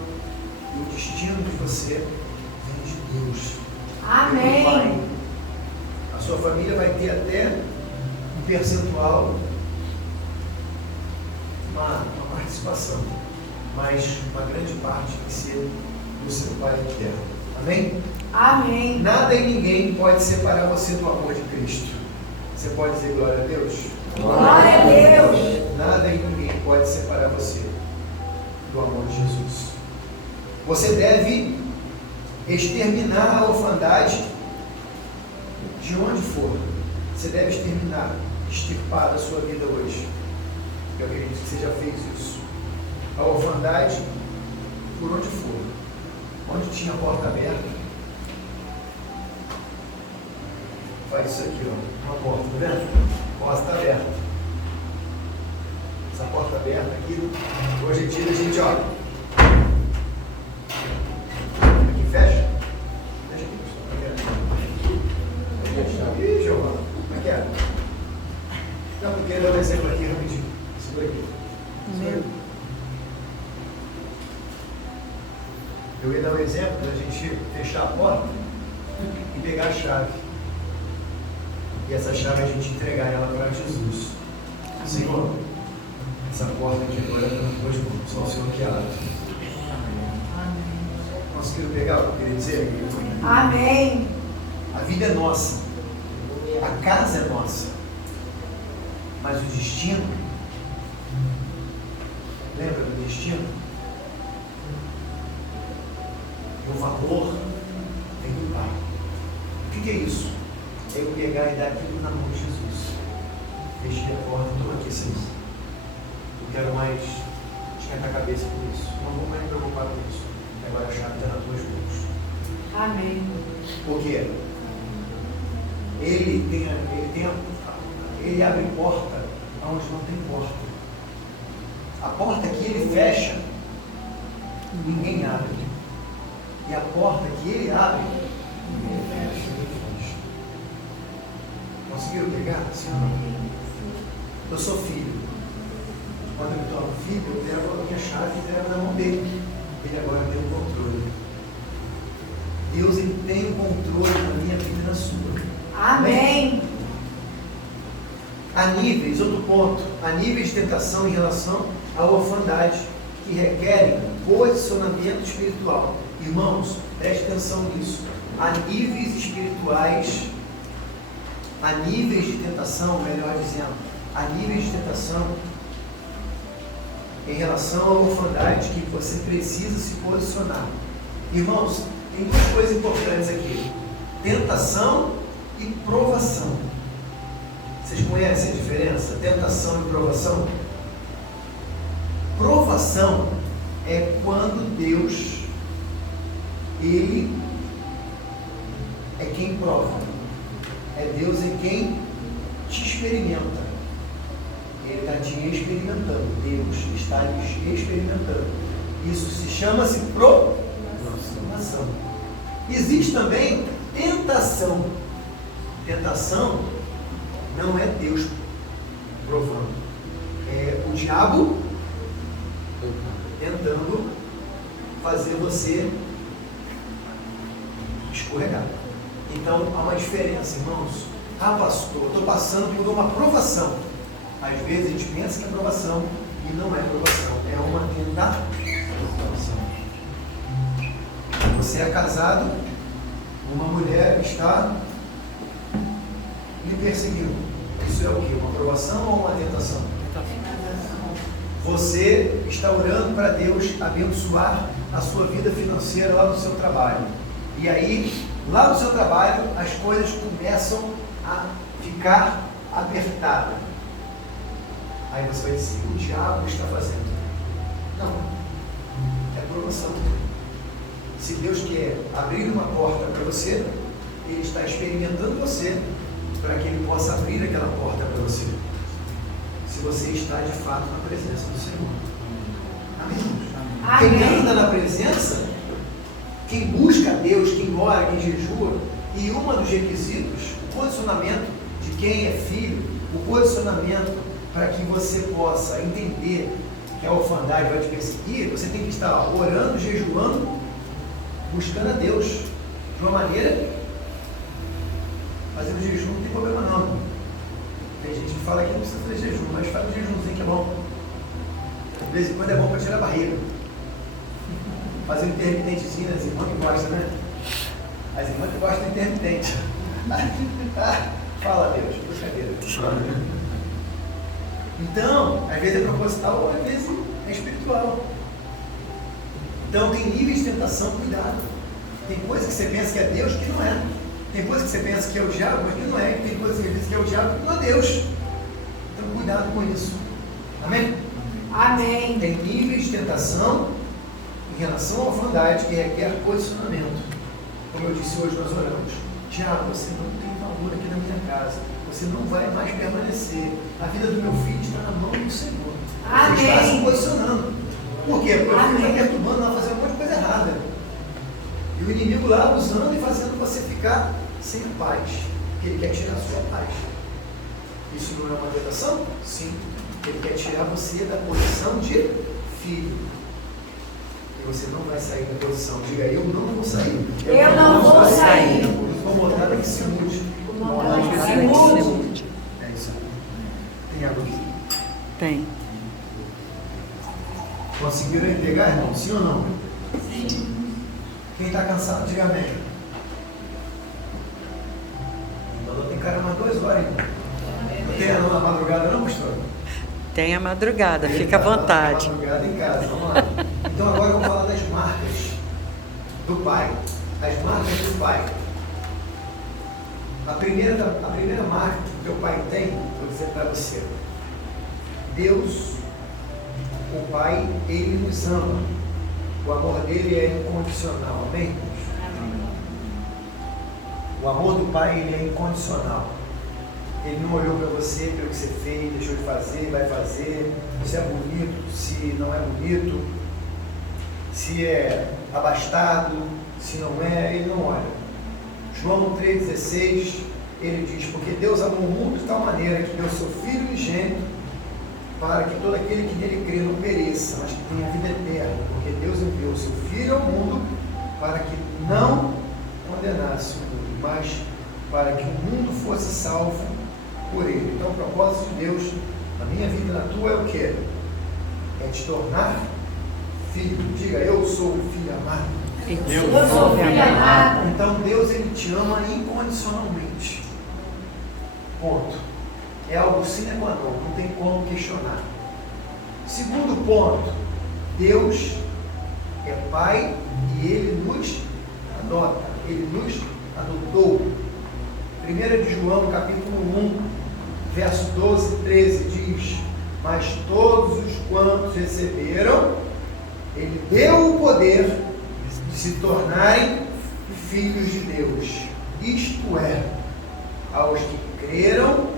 e o destino de você vem de Deus. Amém. Do Pai. A sua família vai ter até um percentual, uma participação, mas uma grande parte tem que ser do seu Pai eterno. Amém? Amém. Nada e ninguém pode separar você do amor de Cristo. Você pode dizer glória a Deus? Glória a Deus. Nada e ninguém pode separar você do amor de Jesus. Você deve exterminar a orfandade de onde for. Você deve extirpar da sua vida hoje. Eu acredito que você já fez isso. A orfandade, por onde for. Onde tinha a porta aberta, faz isso aqui, ó. Uma porta, tá vendo? A porta está aberta. Essa porta aberta aqui, hoje em dia a gente, ó. Aqui fecha. Fecha aqui. Ih, Giovana, como é que é? Não, eu queria dar um exemplo aqui rapidinho. Segura aqui. Eu ia dar um exemplo da gente fechar a porta e pegar a chave. E essa chave a gente entregar ela para Jesus. Amém. Senhor, essa porta aqui agora está nas tuas mãos, só o Senhor que abre. Conseguiram pegar o que eu queria dizer? Amém. A vida é nossa, a casa é nossa, mas o destino, lembra do destino? O valor vem do Pai. O que é isso? É eu pegar e dar aquilo na mão de Jesus. Fechei a porta, estou aqui, Senhor. Não quero mais esquentar a cabeça com isso. Não vou mais me preocupar com isso. Agora a chave está nas tuas mãos. Amém. Por quê? Ele abre porta onde não tem porta. A porta que ele fecha, ninguém abre. E a porta que ele abre, ninguém fecha. Conseguiram pegar? Sim ou não? Eu sou filho. Quando eu me torno filho, eu levo a minha chave e entrego na mão dele. Ele agora tem o controle. Deus, ele tem o controle na minha vida e na sua. Amém. Há níveis, outro ponto, há níveis de tentação em relação à orfandade que requerem posicionamento espiritual. Irmãos, preste atenção nisso. Há níveis espirituais, há níveis de tentação, melhor dizendo, há níveis de tentação em relação à orfandade que você precisa se posicionar. Irmãos, tem duas coisas importantes aqui: tentação e provação. Vocês conhecem a diferença? Tentação e provação? Provação é quando Deus, Ele é quem prova. É Deus quem te experimenta. Ele está te experimentando. Deus está te experimentando. Isso se chama-se provação. Existe também tentação. Tentação não é Deus provando. É o diabo tentando fazer você escorregar. Então há uma diferença, irmãos. Ah, pastor, eu estou passando por uma provação. Às vezes a gente pensa que é provação e não é provação, é uma tentação. Você é casado, uma mulher está lhe perseguindo. Isso é o quê? Uma provação ou uma tentação? Você está orando para Deus abençoar a sua vida financeira lá no seu trabalho. E aí, lá no seu trabalho, as coisas começam a ficar apertadas. Aí você vai dizer, o diabo está fazendo. Não, é promoção. Se Deus quer abrir uma porta para você, Ele está experimentando você para que Ele possa abrir aquela porta para você. Se você está de fato na presença do Senhor. Amém? Quem anda na presença, quem busca a Deus, quem ora, quem jejua, e um dos requisitos, o posicionamento de quem é filho, o posicionamento para que você possa entender que a orfandade vai te perseguir, você tem que estar orando, jejuando, buscando a Deus de uma maneira, fazendo jejum não tem problema não. Tem gente que fala que não precisa fazer jejum, mas faz um jejumzinho que é bom. De vez em quando é bom para tirar a barriga. Fazer um intermitentezinho, as irmãs que gostam, né? As irmãs que gostam do intermitente. Fala Deus, brincadeira. Então, às vezes é proposital, às vezes é espiritual. Então tem níveis de tentação, cuidado. Tem coisa que você pensa que é Deus que não é. Tem coisa que você pensa que é o diabo, mas que não é. Tem coisa que você pensa que é o diabo, que não é Deus. Então cuidado com isso. Amém? Amém. Tem níveis de tentação em relação à orfandade que requer posicionamento. Como eu disse hoje, nós oramos. Diabo, você não tem valor aqui na minha casa. Você não vai mais permanecer. A vida do meu filho está na mão do Senhor. Amém. Ele está se posicionando. Por quê? Porque o filho está perturbando, ela fazendo um monte de coisa errada. E o inimigo lá usando e fazendo você ficar sem paz. Porque ele quer tirar a sua paz. Isso não é uma tentação? Sim. Ele quer tirar você da posição de filho. E você não vai sair da posição. Diga, eu não vou sair. Eu não vou sair. Vou botar para que se mude. É isso. Tem água aqui? Tem. Conseguiram entregar, irmão? Sim ou não? Sim. Quem está cansado, diga amém. Então tem cara umas 2 horas, irmão. Não tem a madrugada não, pastor? Tem a madrugada, fica à vontade. A madrugada em casa, vamos lá. Então agora eu vou falar das marcas do Pai. As marcas do Pai. A primeira marca que o teu Pai tem, vou dizer para você. Deus, o Pai, Ele nos ama. O amor dele é incondicional. Amém? O amor do Pai, ele é incondicional. Ele não olhou para você, pelo que você fez, deixou de fazer, vai fazer, se é bonito, se não é bonito, se é abastado, se não é, ele não olha. João 3,16, ele diz, porque Deus amou o mundo de tal maneira que deu seu Filho unigênito para que todo aquele que nele crê não pereça, mas que tenha vida eterna, porque Deus enviou o seu Filho ao mundo para que não condenasse o mundo, mas para que o mundo fosse salvo por ele. Então o propósito de Deus na minha vida e na tua é o quê? É te tornar filho. Diga, eu sou o filho amado. Eu sou filho amado. Então Deus, ele te ama incondicionalmente. Ponto. É algo sine qua non, não tem como questionar. Segundo ponto, Deus é Pai e Ele nos adota, Ele nos adotou. 1 de João, capítulo 1, verso 12 e 13 diz, mas todos os quantos receberam, Ele deu o poder de se tornarem filhos de Deus, isto é, aos que creram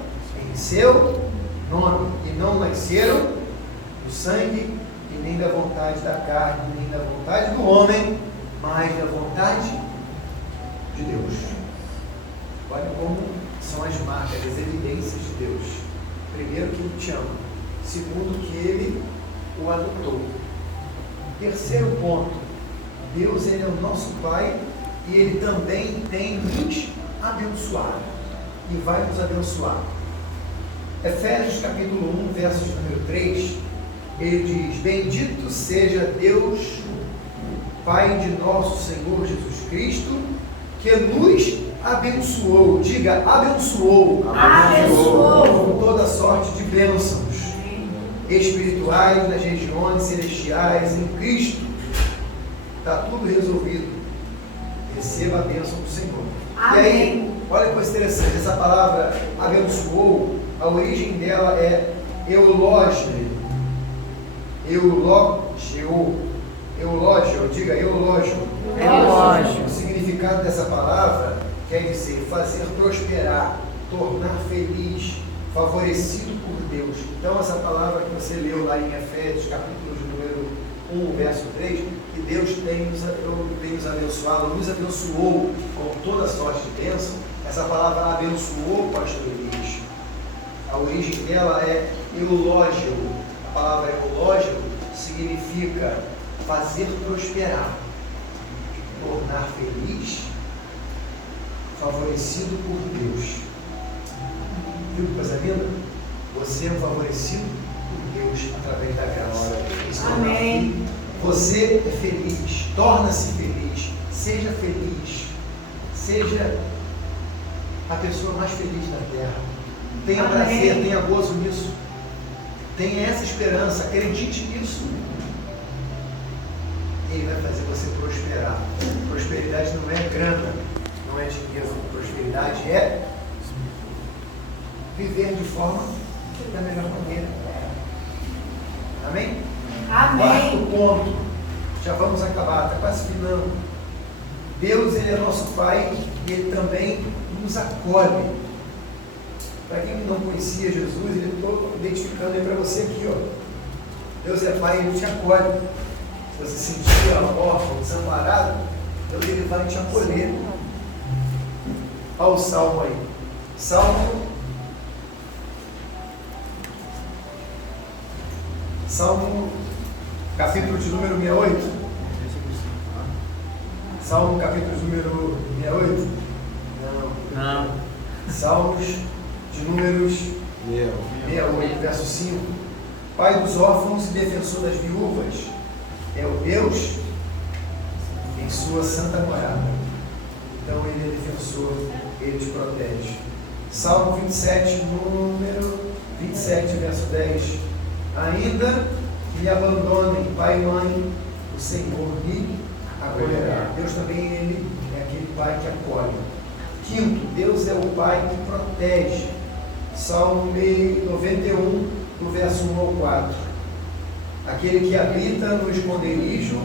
em seu nome, e não nasceram do sangue, e nem da vontade da carne, nem da vontade do homem, mas da vontade de Deus. Olha como são as marcas, as evidências de Deus. Primeiro, que Ele te ama. Segundo, que Ele o adotou. Terceiro ponto, Deus, Ele é o nosso Pai e Ele também tem nos abençoado e vai nos abençoar. Efésios capítulo 1, versos número 3, ele diz, bendito seja Deus, Pai de nosso Senhor Jesus Cristo, que nos abençoou, diga, abençoou, Abençoou com toda sorte de bênçãos espirituais nas regiões celestiais em Cristo. Está tudo resolvido. Receba a bênção do Senhor. Amém. E aí, olha que coisa interessante, essa palavra abençoou, a origem dela é eulógio. Eulógio, diga eulógio. Eulógio. O significado dessa palavra quer dizer fazer prosperar, tornar feliz, favorecido por Deus. Então essa palavra que você leu lá em Efésios, capítulo de número 1, verso 3, que Deus tem nos abençoado, nos abençoou com toda sorte de bênção. Essa palavra abençoou, pastor Elias. A origem dela é eulógio. A palavra eulógio significa fazer prosperar, tornar feliz, favorecido por Deus. Viu que coisa linda? Você é favorecido por Deus através da graça. Amém. Você é feliz, torna-se feliz, seja feliz, seja a pessoa mais feliz da terra. Tenha prazer, tenha gozo nisso. Tenha essa esperança, acredite nisso. Ele vai fazer você prosperar. Prosperidade não é grana, não é dinheiro. Prosperidade é viver de forma da melhor maneira. Amém? Amém. Quarto ponto, já vamos acabar, está quase finando. Deus, Ele é nosso Pai e Ele também nos acolhe. Para quem não conhecia Jesus, eu estou identificando aí para você aqui, ó. Deus é Pai e Ele te acolhe. Se você se sentir órfão, desamparado, Deus Ele vai te acolher. Olha o Salmo aí. Salmo capítulo de número 68. Salmo capítulo de número 68. Não. Salmos de números 68, verso 5. Pai dos órfãos e defensor das viúvas, é o Deus em sua santa morada. Então Ele é defensor, Ele te protege. Salmo 27, número 27, verso 10. Ainda que me abandonem pai e mãe, o Senhor me acolherá. Deus também Ele é aquele Pai que acolhe. Quinto, Deus é o Pai que protege. Salmo 91, do verso 1 ao 4. Aquele que habita no esconderijo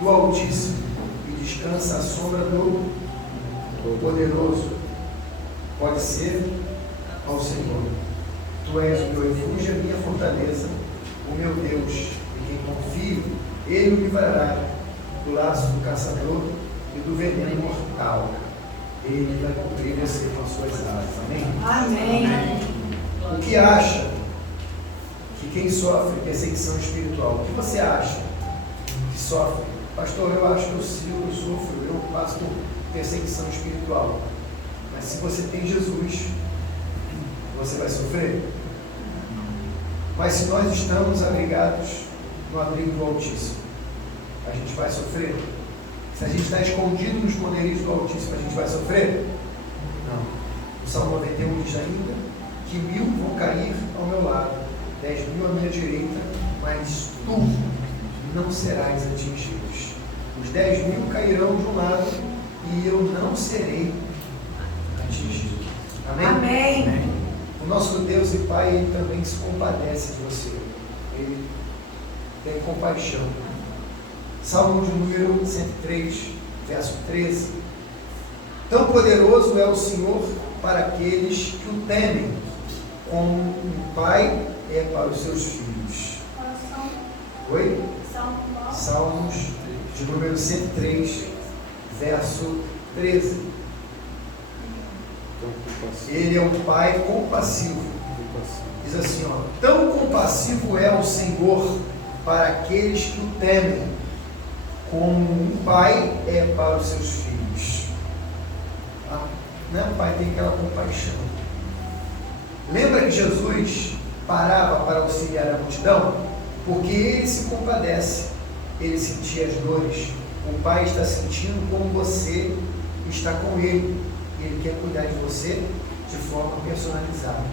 do Altíssimo e descansa à sombra do Poderoso, pode ser ao Senhor. Tu és o meu refúgio, a minha fortaleza, o meu Deus, em quem confio. Ele o livrará do laço do caçador e do veneno mortal. Ele vai cobrir você com as suas asas. Amém? Amém. O que acha que quem sofre perseguição espiritual, o que você acha que sofre? Pastor, eu acho que eu sofro, eu passo por perseguição espiritual. Mas se você tem Jesus, você vai sofrer? Mas se nós estamos abrigados no abrigo do Altíssimo, a gente vai sofrer? Se a gente está escondido nos esconderijos do Altíssimo, a gente vai sofrer? Não. O Salmo 91 diz ainda que 1000 vão cair ao meu lado, 10.000 à minha direita, mas tu não serás atingido. Os 10.000 cairão de um lado e eu não serei atingido. Amém? Amém. O nosso Deus e Pai, Ele também se compadece de você. Ele tem compaixão. Salmo de número 103, verso 13. Tão poderoso é o Senhor para aqueles que o temem, como um pai é para os seus filhos. Oi? Salmos de número 103, verso 13. Ele é um pai compassivo. Diz assim, ó: tão compassivo é o Senhor para aqueles que o temem, como um pai é para os seus filhos. O pai tem aquela compaixão. Lembra que Jesus parava para auxiliar a multidão? Porque Ele se compadece, Ele sentia as dores. O Pai está sentindo como você está com Ele. Ele quer cuidar de você de forma personalizada.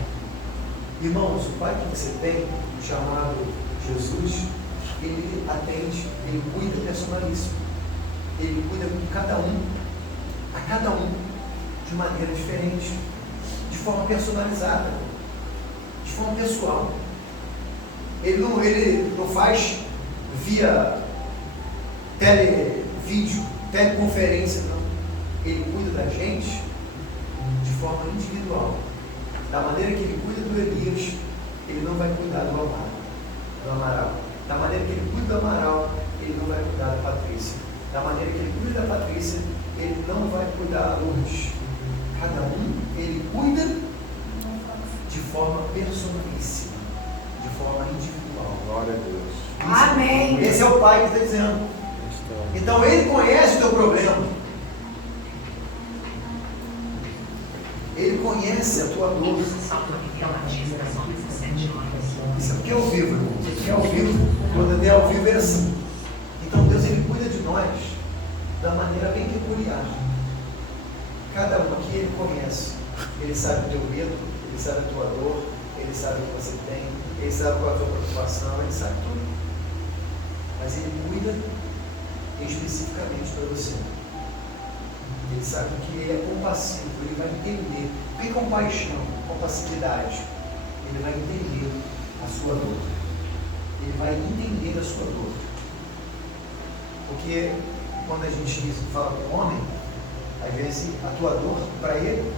Irmãos, o Pai que você tem, chamado Jesus, ele atende, ele cuida personalíssimo. Ele cuida com cada um, a cada um, de maneira diferente, de forma personalizada, de forma pessoal. Ele não faz via televídeo, teleconferência, não. Ele cuida da gente de forma individual. Da maneira que ele cuida do Elias, ele não vai cuidar do Amaral. Da maneira que ele cuida do Amaral, ele não vai cuidar da Patrícia. Da maneira que ele cuida da Patrícia, ele não vai cuidar da Lourdes. Cada um, ele cuida de forma personalíssima, de forma individual. Glória a Deus. Amém. Esse é o Pai que está dizendo. Então ele conhece o teu problema. Ele conhece a tua dor. Isso aqui é ao vivo, irmão. Isso aqui é ao vivo. Quando é ao vivo é assim. Então Deus, ele cuida de nós da maneira bem peculiar. Cada um aqui ele conhece. Ele sabe o teu medo, ele sabe a tua dor, ele sabe o que você tem, ele sabe qual é a tua preocupação, ele sabe tudo. Mas ele cuida especificamente para você. Ele sabe que ele é compassivo, ele vai entender. Tem compaixão, compassividade. Ele vai entender a sua dor. Ele vai entender a sua dor. Porque quando a gente fala com o homem, às vezes a tua dor, para ele,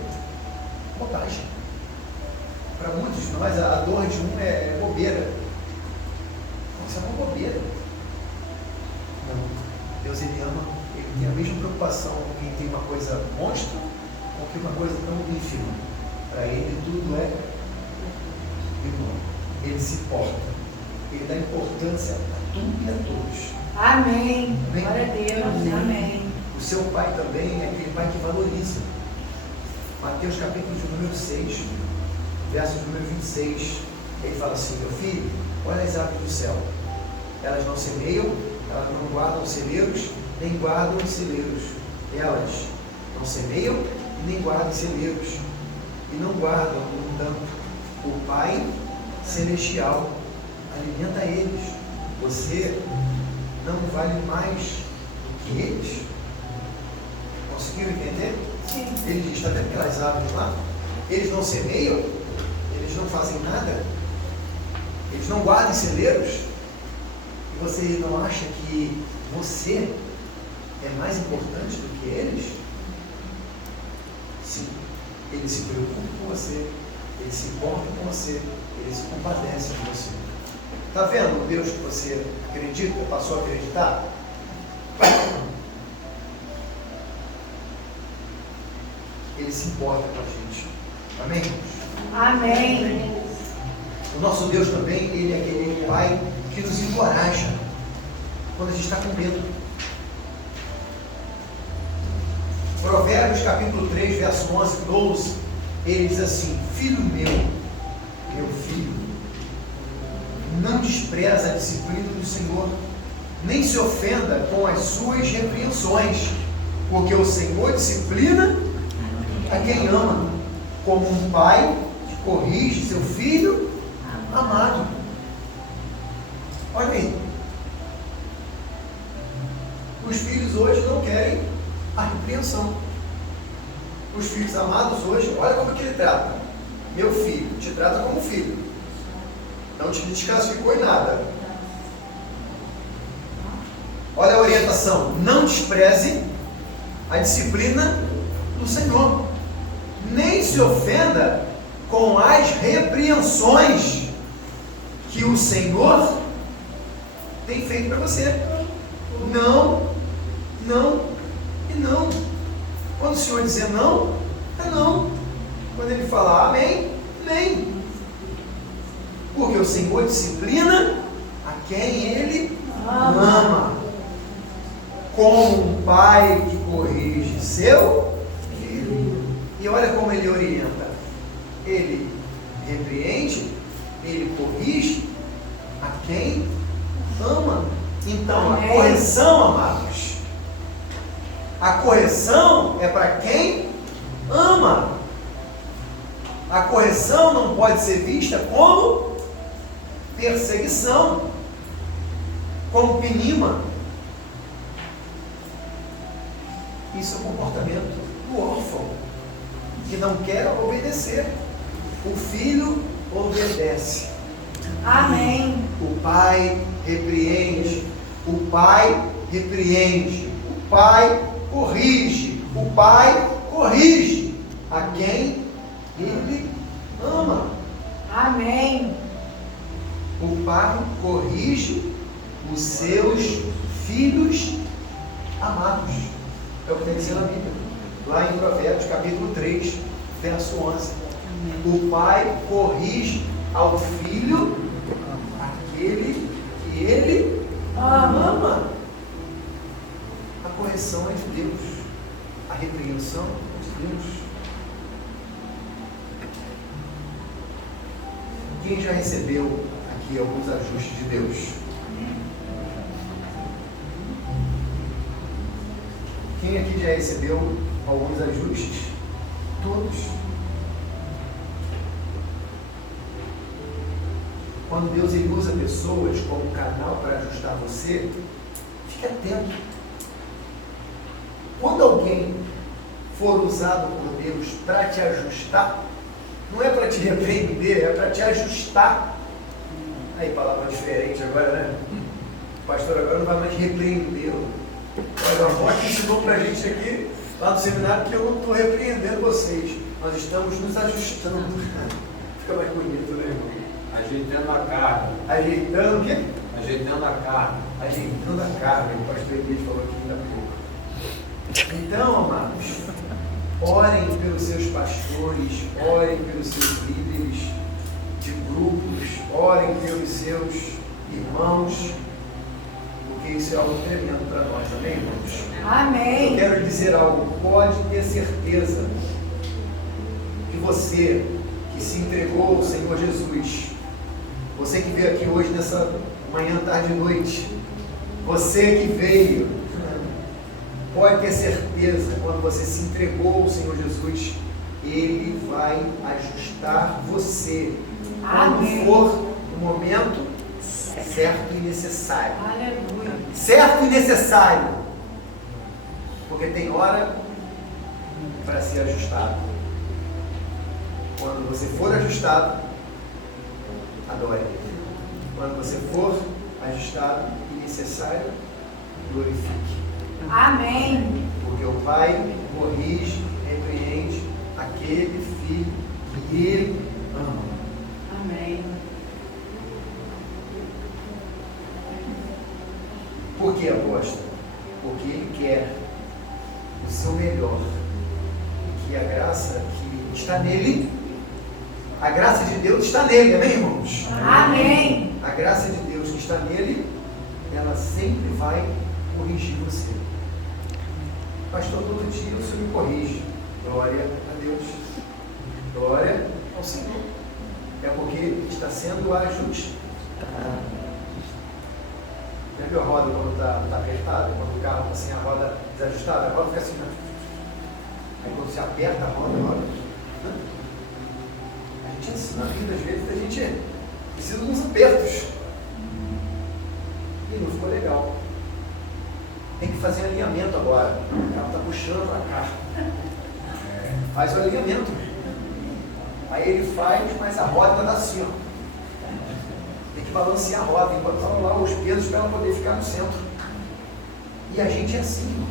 é bobagem. Para muitos de nós, a dor de um é bobeira. Isso é uma bobeira. Não. Deus, ele ama, ele tem a mesma preocupação com quem tem uma coisa monstra ou que uma coisa tão ínfima. Para ele, tudo é igual. Ele se importa. Ele dá importância a tudo e a todos. Amém. Amém? Glória a Deus. Amém. O seu pai também é aquele pai que valoriza. Mateus capítulo de número 6, verso número 26, ele fala assim: meu filho, olha as aves do céu, elas não semeiam, elas não guardam celeiros, nem guardam celeiros. Elas não semeiam e nem guardam celeiros, e não guardam, no entanto, o Pai Celestial alimenta eles. Você não vale mais do que eles? Conseguiu entender? Sim. Ele diz: está vendo aquelas árvores lá? Eles não semeiam, eles não fazem nada, eles não guardam celeiros, e você não acha que você é mais importante do que eles? Sim, ele se preocupa com você, ele se importa com você, ele se compadece com você. Está vendo o Deus que você acredita, passou a acreditar? Ele se importa com a gente. Amém? Amém. O nosso Deus também, ele é aquele Pai que nos encoraja quando a gente está com medo. Provérbios capítulo 3, verso 11, 12, ele diz assim: filho meu filho, não despreza a disciplina do Senhor, nem se ofenda com as suas repreensões, porque o Senhor disciplina a quem ama, como um pai que corrige seu filho amado. Olha aí, os filhos hoje não querem a repreensão. Os filhos amados hoje, olha como que ele trata. Meu filho, te trata como filho, não te desclassificou em nada. Olha a orientação: não despreze a disciplina do Senhor, nem se ofenda com as repreensões que o Senhor tem feito para você. Não, não e não. Quando o Senhor dizer não, é não. Quando ele falar amém, amém. Porque o Senhor disciplina a quem ele ama, como um pai que corrige seu filho. E olha como ele orienta. Ele repreende, ele corrige a quem ama. Então, a correção, amados, a correção é para quem ama. A correção não pode ser vista como perseguição, como pinima. Isso é o comportamento do órfão, que não quer obedecer. O filho obedece. Amém. O pai repreende. O pai repreende. O pai corrige. O pai corrige a quem ele ama. Amém. O pai corrige os seus filhos amados. É o que tem que ser na Bíblia. Lá em Provérbios, capítulo 3, verso 11. O pai corrige ao filho aquele que ele ama. A correção é de Deus. A repreensão é de Deus. Quem já recebeu aqui alguns ajustes de Deus? Quem aqui já recebeu alguns ajustes? Todos. Quando Deus ele usa pessoas como canal para ajustar você, fique atento. Quando alguém for usado por Deus para te ajustar, não é para te repreender, é para te ajustar. Aí, palavra diferente agora, né? O pastor agora não vai mais repreendê-lo. Olha, a avó que ensinou para a gente aqui, lá no seminário, que eu não estou repreendendo vocês. Nós estamos nos ajustando. Fica mais bonito, né, irmão? Ajeitando a carne. Ajeitando o quê? Ajeitando a carne. Ajeitando a carne. O pastor Elias falou aqui ainda há pouco. Então, amados, orem pelos seus pastores, orem pelos seus líderes de grupos, orem pelos seus irmãos, porque isso é algo tremendo para nós também, irmãos. Amém. Eu quero dizer algo, pode ter certeza que você que se entregou ao Senhor Jesus, você que veio aqui hoje nessa manhã, tarde e noite, você que veio, pode ter certeza, quando você se entregou ao Senhor Jesus, Ele vai ajustar você. Amém. Quando for o momento certo e necessário. Aleluia. Certo e necessário. Porque tem hora para ser ajustado. Quando você for ajustado, adore. Quando você for ajustado e necessário, glorifique. Amém. Porque o Pai corrige, repreende aquele filho que Ele ama. Amém. Por que, apóstolo? Porque Ele quer o seu melhor. E que a graça que está nele, a graça de Deus está nele, amém, irmãos? Amém. A graça de Deus que está nele, ela sempre vai corrigir você. Pastor, todo dia o Senhor me corrige. Glória a Deus. Glória ao Senhor. É porque está sendo ajuste. Já viu a roda quando está apertada? Quando o carro está assim, a roda desajustada? A roda fica assim, né? Aí quando você aperta a roda, a gente ensina a vida, às vezes, a gente precisa de uns apertos. E não ficou legal. Tem que fazer alinhamento agora. O carro está puxando para cá. Faz o alinhamento. Aí ele faz, mas a roda está assim, ó. Tem que balancear a roda, enquanto lá os pesos para ela poder ficar no centro. E a gente é assim, irmão.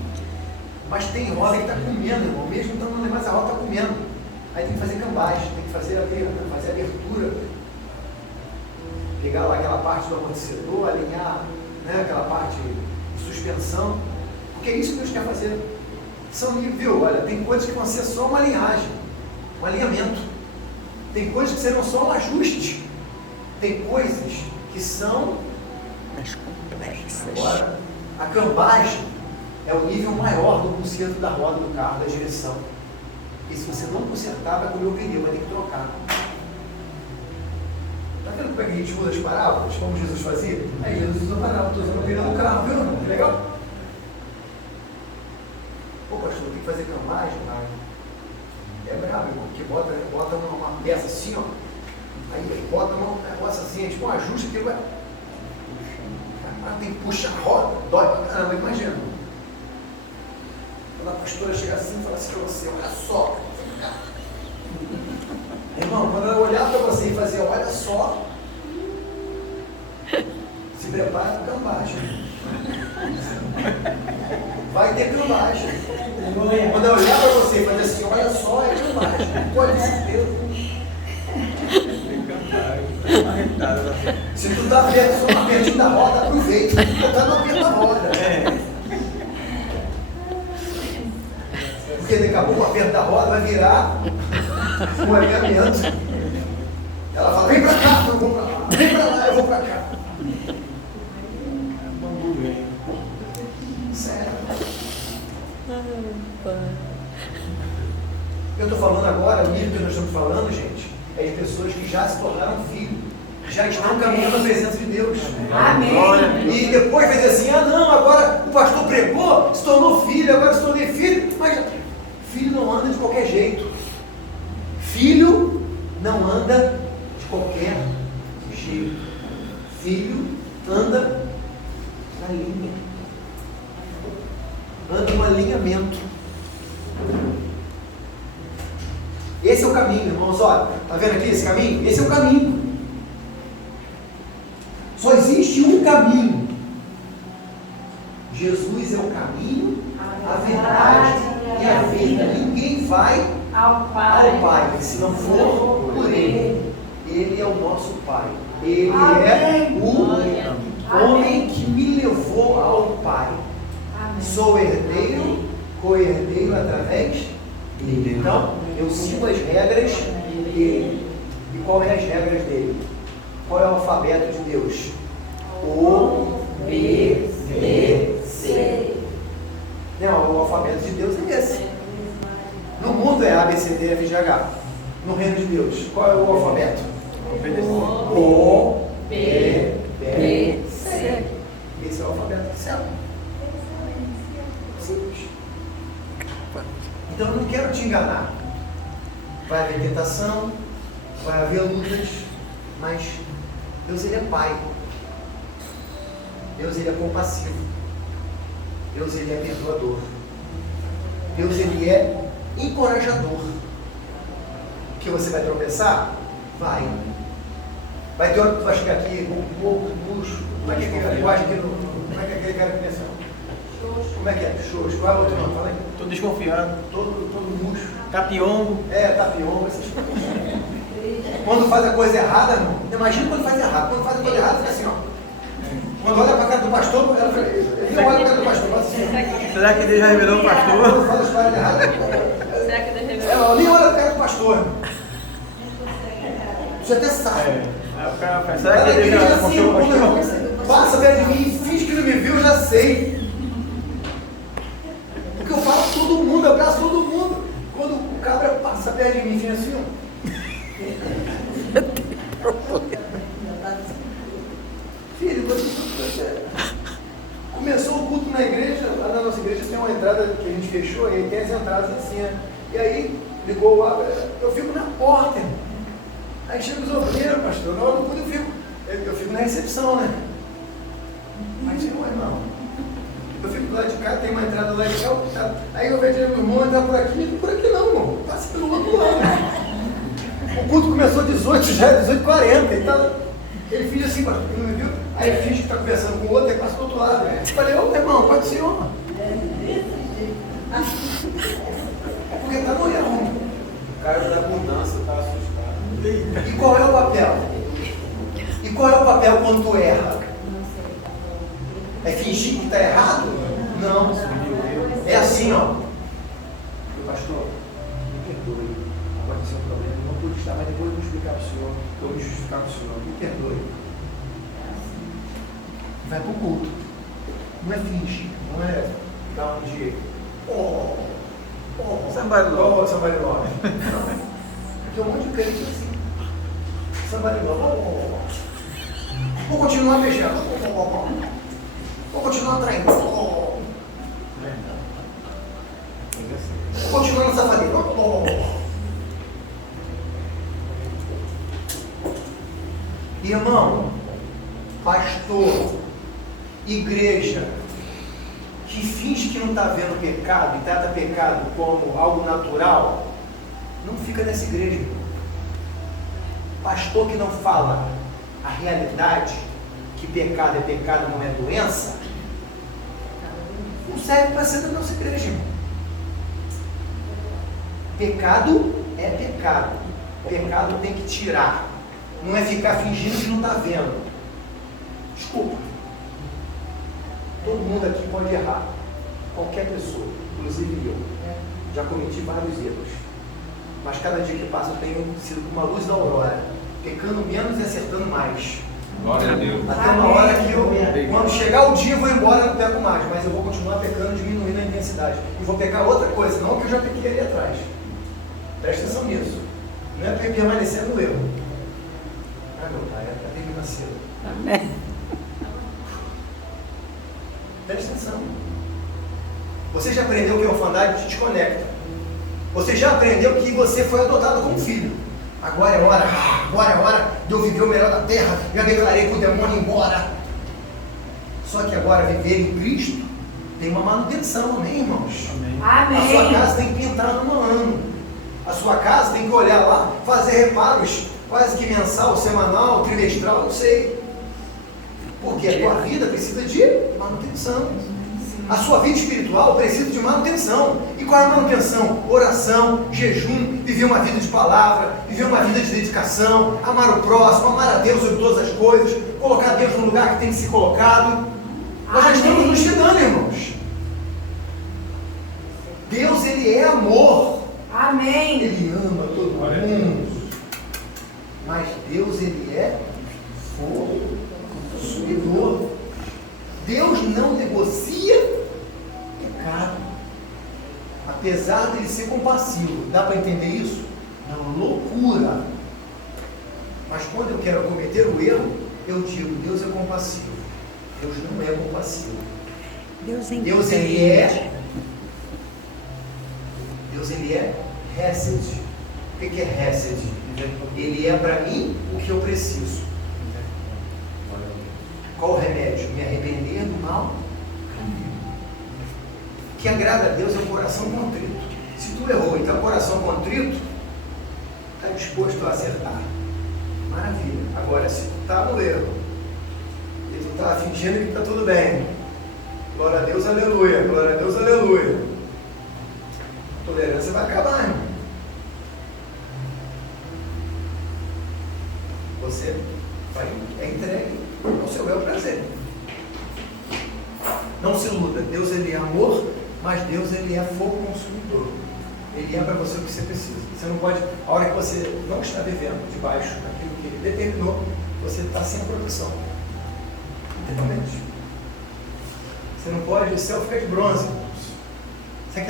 Mas tem roda que está comendo, irmão. Mesmo estando mais a roda está comendo. Aí tem que fazer cambagem, tem que fazer abertura. Pegar lá aquela parte do amortecedor, alinhar, né, aquela parte de suspensão. Porque é isso que Deus quer fazer. Viu? Olha, tem coisas que vão ser só uma alinhagem, um alinhamento. Tem coisas que serão só um ajuste. Tem coisas que são mais complexas. Agora, a cambagem é o nível maior do conserto da roda do carro, da direção. E se você não consertar, vai comer o pneu, vai ter que trocar. Está vendo como é que a gente usa as parábolas, como Jesus fazia? Aí Jesus usa a parábola, estou usando o pneu do carro, viu? Que legal? Pô, pastor, tem que fazer cambagem? É brabo, irmão, porque bota peça assim, ó. Aí bota um negócio assim, tipo um ajuste que vai. Tem que puxar a roda, dói pra caramba, imagina. Quando a pastora chegar assim e falar assim pra você, olha só. Irmão, quando ela olhar para você e fazer, olha só, se prepara para cambagem. Vai ter cambagem. Quando ela olhar para você e fazer assim, olha só, é cambagem. Pode ter certeza. Se tu tá só uma pertinho da roda, aproveita. Tu tá no aperto da roda. Porque daqui a pouco o aperto da roda vai virar um alinhamento. Ela fala, vem pra cá, eu vou pra lá. Vem pra lá, eu vou pra cá. Sério. Eu estou falando agora, o nível que nós estamos falando, gente, é de pessoas que já se tornaram filhos, já estão caminhando na presença de Deus. Amém. E depois vai dizer assim, ah não, agora o pastor pregou, se tornou filho, agora se tornei filho, mas filho não anda de qualquer jeito. Filho não anda de qualquer jeito. Filho anda na linha. Anda no alinhamento. Esse é o caminho, irmãos. Olha, está vendo aqui esse caminho? Esse é o caminho. Só existe um caminho. Jesus é o caminho, a verdade e a vida. Ninguém vai ao Pai se não for por Ele. Ele é o nosso Pai. Ele é o homem que me levou ao Pai. Sou herdeiro, co-herdeiro através dele. Então, eu sigo as regras dele. E qual é as regras dele? Qual é o alfabeto de Deus? O, B, D, C. Não, o alfabeto de Deus é esse. No mundo é A, B, C, D, F, G, H. No reino de Deus, qual é o alfabeto? O, B, D, C. Esse é o alfabeto do céu. Simples. Então eu não quero te enganar. Vai haver tentação, vai haver lutas, mas Deus ele é Pai. Deus ele é compassivo. Deus ele é perdoador. Deus ele é encorajador. Que você vai tropeçar? Vai. Vai ter hora que tu vai chegar aqui com um pouco murcho. Como é que é aquele linguagem aqui? Como é que é aquele cara que pensa? Como é que é? Xoxo. Qual é o outro nome? Fala aí. Tô desconfiado. Todo murcho. Tapiongo. Tapiongo, essas coisas. Quando faz a coisa errada, não. Imagina quando faz errado. Quando faz a coisa errada, fica assim, ó. Quando olha para a cara do pastor, ela fala, ele não olha para a cara do pastor, fala assim. Será que Deus já revelou o pastor? Quando faz as coisas erradas, Será que Deus revelou? ela nem olha para a cara do pastor. Você até sabe. Será que Deus já confiou o pastor? Passa perto de mim, finge que não me viu, eu já sei. Porque eu falo com todo mundo, eu abraço todo mundo. Quando o cabra passa perto de mim, fica assim, ó. Filho, você começou o culto na igreja, lá na nossa igreja tem uma entrada que a gente fechou, e aí tem as entradas assim, né? E aí ligou o água, eu fico na porta. Aí chega os obreiros, pastor, na hora do culto eu fico na recepção, né? Mas não, irmão. Eu fico do lado de cá, tem uma entrada lá de cá, aí eu vejo o irmão entrar por aqui não, irmão. Passa pelo outro lado. O culto começou às 18, já é 18h40. Ele finge assim, pastor, não me viu? Aí ele finge que está conversando com o outro, aí passa do outro lado. Eu falei, ô irmão, pode ser, ó. Porque está no erro. O cara da abundância está assustado. E qual é o papel? E qual é o papel quando tu erra? É fingir que está errado? Não. É assim, ó. Meu pastor, me perdoe. Aconteceu um problema, não pude estar, mas depois eu vou explicar para o senhor, eu vou me justificar para o senhor. Me perdoe. Vai para o culto. Não é fingir, não é dar um dia. Somebody love. Somebody love. Porque um monte de crente assim. Somebody love. Vou continuar beijando. Vou continuar traindo. Vou continuar na safadeza. Irmão, pastor, igreja, que finge que não está vendo pecado e trata pecado como algo natural, não fica nessa igreja. Pastor que não fala a realidade, que pecado é pecado, não é doença, não serve para ser da nossa igreja, irmão. Pecado é pecado. Pecado tem que tirar. Não é ficar fingindo que não está vendo. Desculpa. Todo mundo aqui pode errar. Qualquer pessoa, inclusive eu. Já cometi vários erros. Mas cada dia que passa eu tenho sido como a luz da aurora, pecando menos e acertando mais. Glória a Deus. Até uma hora que eu, quando chegar o dia, eu vou embora e não peco mais, mas eu vou continuar pecando, diminuindo a intensidade. E vou pecar outra coisa, não que eu já pequei ali atrás. Presta atenção nisso. Não é permanecer no erro. Ah, meu pai, é para terminar cedo. Amém. Presta atenção. Você já aprendeu que a orfandade te desconecta. Você já aprendeu que você foi adotado como filho. Agora é hora de eu viver o melhor da terra. Já declarei para o demônio ir embora. Só que agora viver em Cristo tem uma manutenção, amém, irmãos? Amém. A sua casa tem que entrar no ano. A sua casa tem que olhar lá, fazer reparos, quase que mensal, semanal, trimestral, não sei. Porque a tua vida precisa de manutenção. A sua vida espiritual precisa de manutenção. E qual é a manutenção? Oração, jejum, viver uma vida de palavra, viver uma vida de dedicação, amar o próximo, amar a Deus sobre todas as coisas, colocar Deus no lugar que tem que ser colocado. Nós já estamos nos chegando, irmãos. Deus, Ele é amor. Amém. Ele ama todo mundo. Mas Deus, Ele é fogo consumidor. Deus não negocia pecado. Apesar de Ele ser compassivo. Dá para entender isso? Não, loucura. Mas quando eu quero cometer o erro, eu digo, Deus é compassivo. Deus não é compassivo. Deus entende. Deus, Ele é Hesed. O que é Hesed? Ele é para mim o que eu preciso. Qual o remédio? Me arrepender do mal? O que agrada a Deus é o coração contrito. Se tu errou e está o coração contrito, está disposto a acertar. Maravilha. Agora, se tu está no erro e tu está fingindo que está tudo bem, glória a Deus, aleluia. Glória a Deus, aleluia. A tolerância vai acabar, irmão. Você é entregue ao seu bel prazer. Não se iluda. Deus, Ele é amor, mas Deus, Ele é fogo consumidor. Ele é para você o que você precisa. Você não pode, a hora que você não está vivendo debaixo daquilo que Ele determinou, você está sem proteção. Literalmente. Você não pode, o céu fica de bronze. Sabe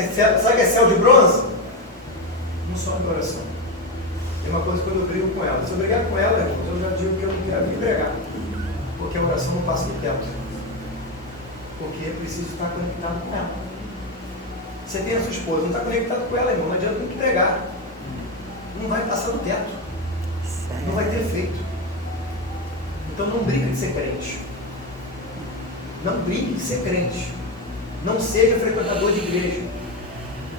que é céu de bronze? Não só de oração. Tem uma coisa quando eu brigo com ela. Se eu brigar com ela, eu já digo que eu não quero me pregar. Porque a oração não passa do teto. Porque eu preciso estar conectado com ela. Você tem a sua esposa, não está conectado com ela, irmão. Não adianta muito pregar. Não vai passar do teto. Não vai ter efeito. Então não briga de ser crente. Não brigue de ser crente. Não seja frequentador de igreja.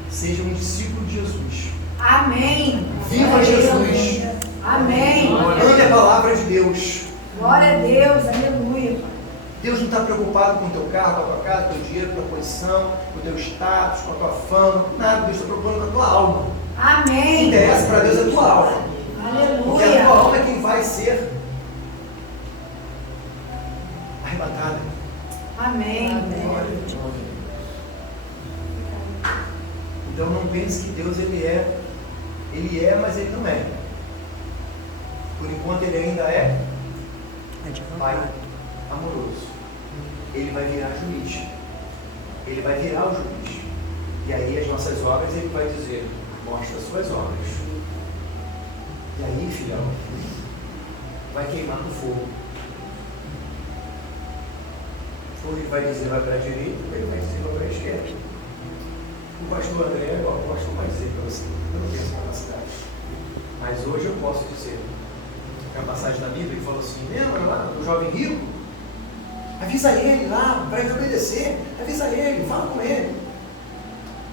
Seja um discípulo de Jesus. Amém. Viva Jesus. Amém. Ame a palavra de Deus. Glória a Deus. Aleluia. Deus não está preocupado com o teu carro, com a tua casa, com o teu dinheiro, com a tua posição, com o teu status, com a tua fama. Nada. Deus está preocupado com a tua alma. O que Amém. interessa para Deus é a tua alma. Porque a tua Aleluia. alma é quem vai ser arrebatada. Amém. Então não pense que Deus ele é, mas ele não é. Por enquanto ele ainda é Pai amoroso. Ele vai virar juiz. Ele vai virar o juiz. E aí as nossas obras ele vai dizer, mostra as suas obras. E aí, filhão, vai queimar no fogo. Ou ele vai dizer vai para a direita, ou ele vai dizer vai para a esquerda. O pastor André, eu aposto, não vai dizer para você, eu não tenho essa capacidade. Mas hoje eu posso dizer, Aquela passagem da Bíblia que falou assim, lembra lá do jovem rico? Avisa ele lá, para ele obedecer, avisa ele, fala com ele.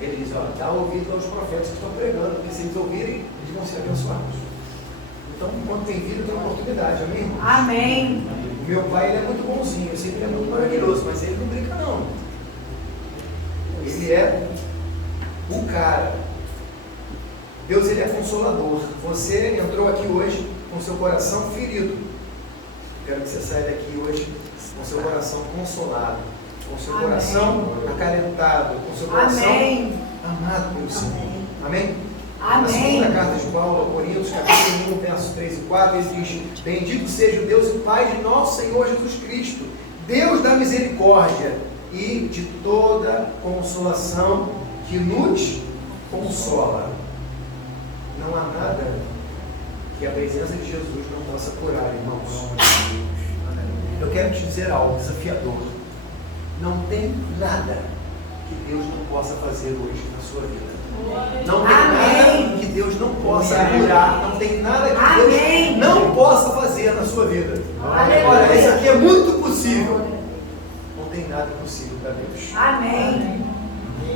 Ele diz, dá ouvido aos profetas que estão pregando, porque se eles ouvirem, eles vão ser abençoados. Então, enquanto tem vida, tem oportunidade, amém, irmão? Amém. O meu pai, ele é muito bonzinho, eu sei que ele é muito maravilhoso, mas ele não brinca não. Ele é o cara. Deus, ele é consolador. Você entrou aqui hoje com seu coração ferido. Quero que você saia daqui hoje com seu coração consolado, com seu Amém. Coração acalentado, com seu coração Amém. amado pelo Senhor. Amém? Amém. Na segunda carta de Paulo aos Coríntios, capítulo 1, versos 3 e 4, ele diz: bendito seja o Deus e Pai de nosso Senhor Jesus Cristo, Deus da misericórdia e de toda consolação, que nos consola. Não há nada que a presença de Jesus não possa curar, irmãos. Eu quero te dizer algo desafiador. Não tem nada que Deus não possa fazer hoje na sua vida. Não tem nada que Deus não possa curar. Não tem nada que Deus não possa fazer na sua vida. Olha, isso aqui é muito possível. Não tem nada impossível para Deus. Amém.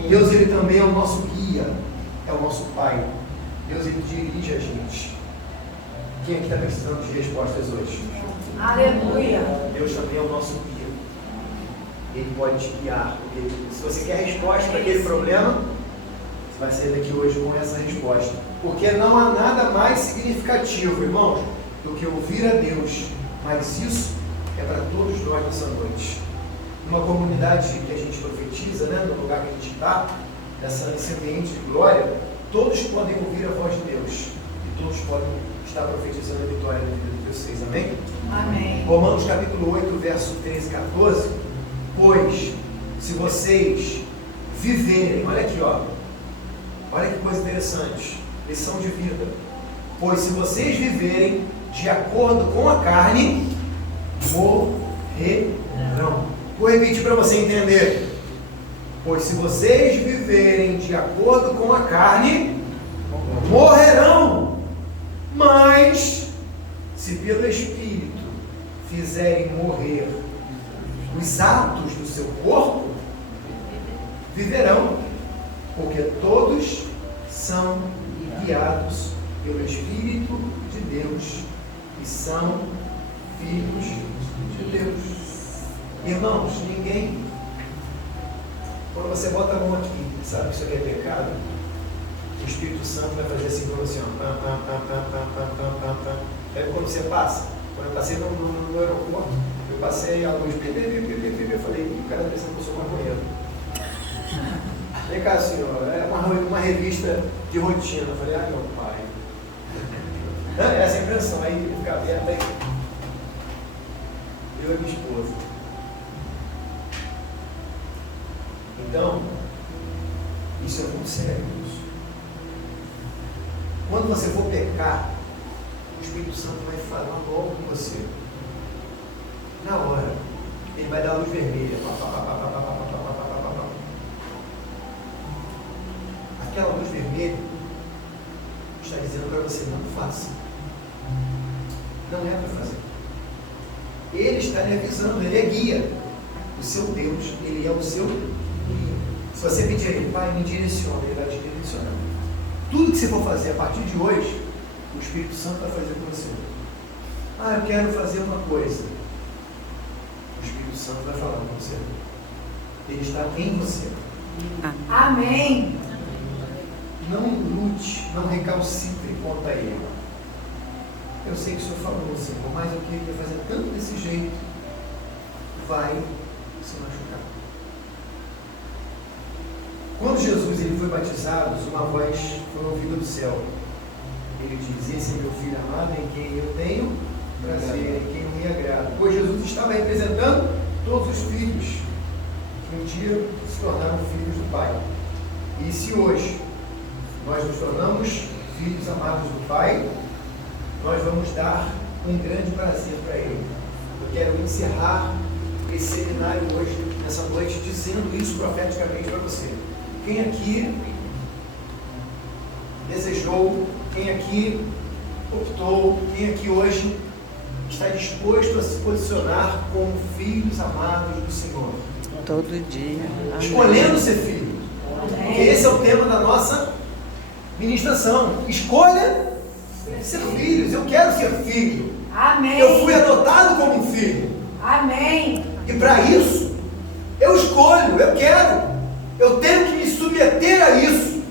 Deus, ele também é o nosso guia, é o nosso Pai. Deus, ele dirige a gente. Quem aqui está precisando de respostas hoje? Aleluia. Deus também é o nosso guia. Ele pode te guiar. Porque se você quer resposta para aquele problema, você vai sair daqui hoje com essa resposta. Porque não há nada mais significativo, irmãos, do que ouvir a Deus. Mas isso é para todos nós nessa noite. Numa comunidade que a gente profetiza, né, no lugar que a gente está, nesse ambiente de glória, todos podem ouvir a voz de Deus. E todos podem estar profetizando a vitória na vida de vocês. Amém? Amém. Romanos capítulo 8, verso 13 e 14. Pois, se vocês viverem, olha aqui, ó. Olha que coisa interessante. Lição de vida. Pois se vocês viverem de acordo com a carne, morrerão. Vou repetir para você entender. Pois se vocês viverem de acordo com a carne, morrerão. Mas, se pelo Espírito fizerem morrer os atos do seu corpo, viverão. Porque todos são guiados pelo Espírito de Deus e são filhos de Deus. Irmãos, ninguém, quando você bota a mão aqui, sabe que isso aqui é pecado, o Espírito Santo vai fazer assim para você, ó. Aí quando você passa, quando eu passei no aeroporto, eu passei a luz, eu falei, o cara pensando que eu sou maconheiro. Vem cá, senhor, é uma revista de rotina. Eu falei, meu pai. Essa é a impressão, aí ele fica aberto aí. Eu e minha esposa. Então, isso é muito sério. Quando você for pecar, o Espírito Santo vai falar logo com você. Na hora, ele vai dar a luz vermelha. Aquela luz vermelha está dizendo para você, não faça. Não é para fazer. Ele está lhe avisando, ele é guia. O seu Deus, ele é o seu guia. Se você pedir a ele, Pai, me direciona, ele vai te direcionar. Tudo que você for fazer a partir de hoje, o Espírito Santo vai fazer com você. Eu quero fazer uma coisa. O Espírito Santo vai falar com você. Ele está em você. Amém. Não lute, não recalcitre contra ele. Eu sei que o Senhor falou, Senhor, mas eu queria fazer tanto desse jeito. Vai se machucar. Quando Jesus ele foi batizado, uma voz foi ouvida do céu. Ele diz, esse é meu filho amado, em quem eu tenho prazer, em quem eu me agrado. Pois Jesus estava representando todos os filhos que um dia se tornaram filhos do Pai. E se hoje nós nos tornamos filhos amados do Pai, nós vamos dar um grande prazer para Ele. Eu quero encerrar esse seminário hoje, nessa noite, dizendo isso profeticamente para você. Quem aqui desejou, quem aqui optou, quem aqui hoje está disposto a se posicionar como filhos amados do Senhor? Todo dia. Amém. Escolhendo ser filho. Porque esse é o tema da nossa ministração. Escolha ser filhos. Eu quero ser filho. Amém. Eu fui adotado como um filho. Amém. E para isso, eu escolho, eu quero. Eu tenho que me submeter a isso,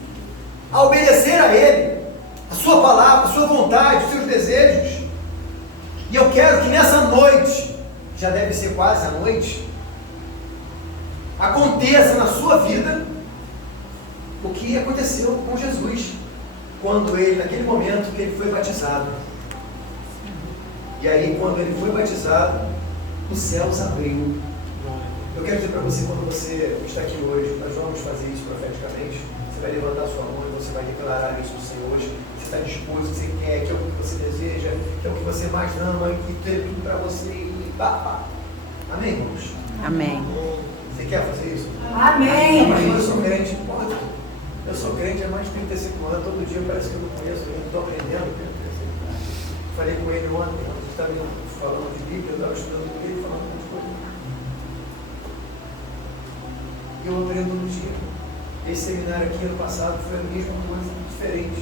a obedecer a Ele, a Sua palavra, a Sua vontade, os seus desejos. E eu quero que nessa noite, já deve ser quase a noite, aconteça na sua vida o que aconteceu com Jesus, quando ele, naquele momento que ele foi batizado. E aí, quando ele foi batizado, os céus abriu. Eu quero dizer para você, quando você está aqui hoje, nós vamos fazer isso profeticamente. Você vai levantar sua mão e você vai declarar isso no Senhor hoje. Você está disposto, você quer, que é o que você deseja, que é o que você mais ama, e ter tudo para você. E pá. Amém, irmãos? Amém. Você quer fazer isso? Amém. Mas eu sou crente. Eu sou crente há mais de 35 anos. Todo dia parece que eu não conheço, eu não estou aprendendo. Falei com ele ontem, a gente estava falando de Bíblia, eu estava estudando com ele, falando de coisa. Eu aprendo todo dia. Esse seminário aqui ano passado foi a mesma coisa, diferente.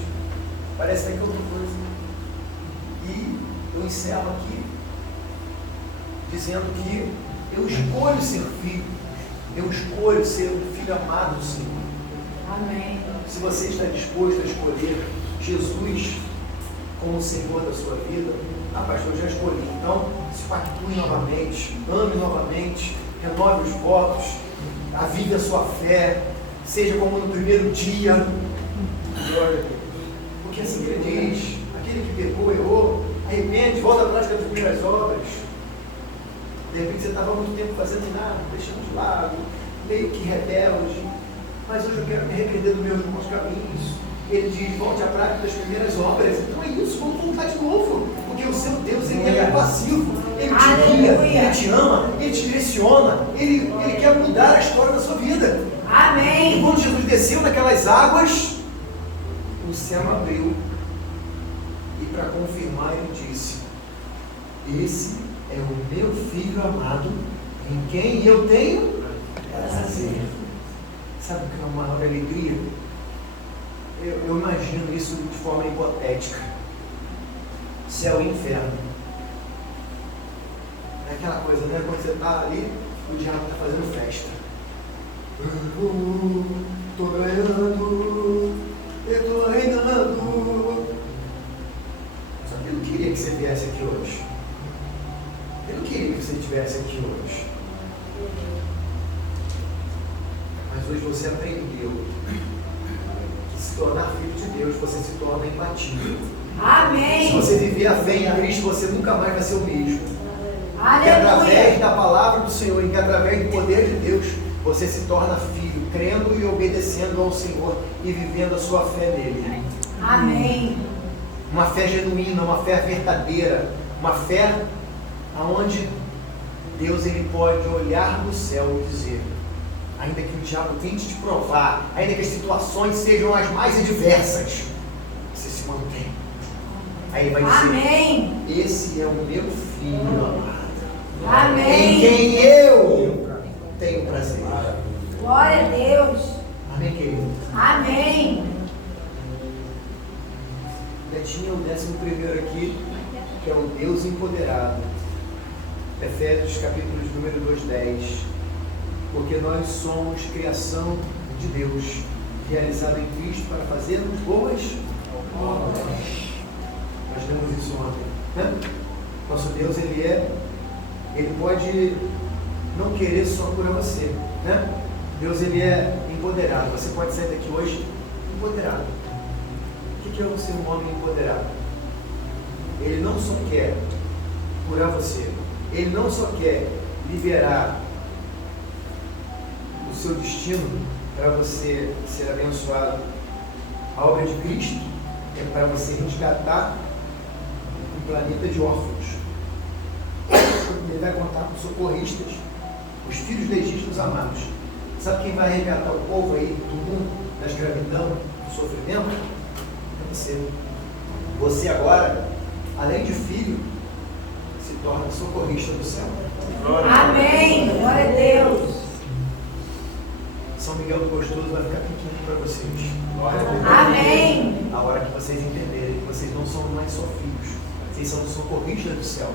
Parece até que é outra coisa. E eu encerro aqui dizendo que eu escolho ser filho. Eu escolho ser um filho amado do Senhor. Amém. Se você está disposto a escolher Jesus como o Senhor da sua vida, pastor, eu já escolhi. Então, se pactue novamente, ame novamente, renove os votos, avive a sua fé, seja como no primeiro dia. Glória a Deus. Porque assim ele diz, aquele que pecou, errou, arrepende, volta atrás das primeiras obras. De repente você estava há muito tempo fazendo nada, deixando de lado, meio que rebelde, mas hoje eu quero me arrepender dos meus bons caminhos. Ele diz, volte à prática das primeiras obras. Então é isso, vamos voltar de novo, porque o seu Deus, ele é compassivo, ele te guia, ele te ama, ele te direciona, ele quer mudar a história da sua vida. Amém. E quando Jesus desceu naquelas águas, o céu abriu, e para confirmar ele disse, esse é o meu filho amado, em quem eu tenho prazer. Sabe o que é uma maior alegria? Eu imagino isso de forma hipotética. Céu e inferno. É aquela coisa, né? Quando você está ali, o diabo está fazendo festa. Estou ganhando, eu estou reinando. Só que ele não queria que você viesse aqui hoje. Ele não queria que você estivesse aqui hoje. Mas hoje você aprendeu que se tornar filho de Deus, você se torna imbatível. Amém. Se você viver a fé em Cristo, você nunca mais vai ser o mesmo. Aleluia. Que através da palavra do Senhor, e que através do poder de Deus, você se torna filho, crendo e obedecendo ao Senhor e vivendo a sua fé nele. Amém. Uma fé genuína, uma fé verdadeira, uma fé aonde Deus ele pode olhar no céu e dizer, ainda que o diabo tente te provar, ainda que as situações sejam as mais adversas, você se mantém. Aí ele vai dizer, Amém. esse é o meu filho amado, Amém. em quem eu tenho prazer. Glória a Deus. Amém, querido? Amém. Tinha o 11º aqui, que é o Deus empoderado. Efésios capítulo de número 2:10. Porque nós somos criação de Deus, realizada em Cristo para fazermos boas obras. Nós lemos isso ontem, né? Nosso Deus, ele pode não querer só curar você, né? Deus, ele é empoderado. Você pode sair daqui hoje empoderado. O que é ser um homem empoderado? Ele não só quer curar você, ele não só quer liberar o seu destino para você ser abençoado. A obra de Cristo é para você resgatar um planeta de órfãos. Ele vai contar com socorristas, os filhos legítimos amados. Sabe quem vai resgatar o povo aí do mundo, da escravidão, do sofrimento? É você. Você agora, além de filho, torna socorrista do céu. Amém. Glória a Deus. São Miguel do Gostoso vai ficar pequeno para vocês. Amém. A hora que vocês entenderem que vocês não são mais só filhos, vocês são socorristas do céu.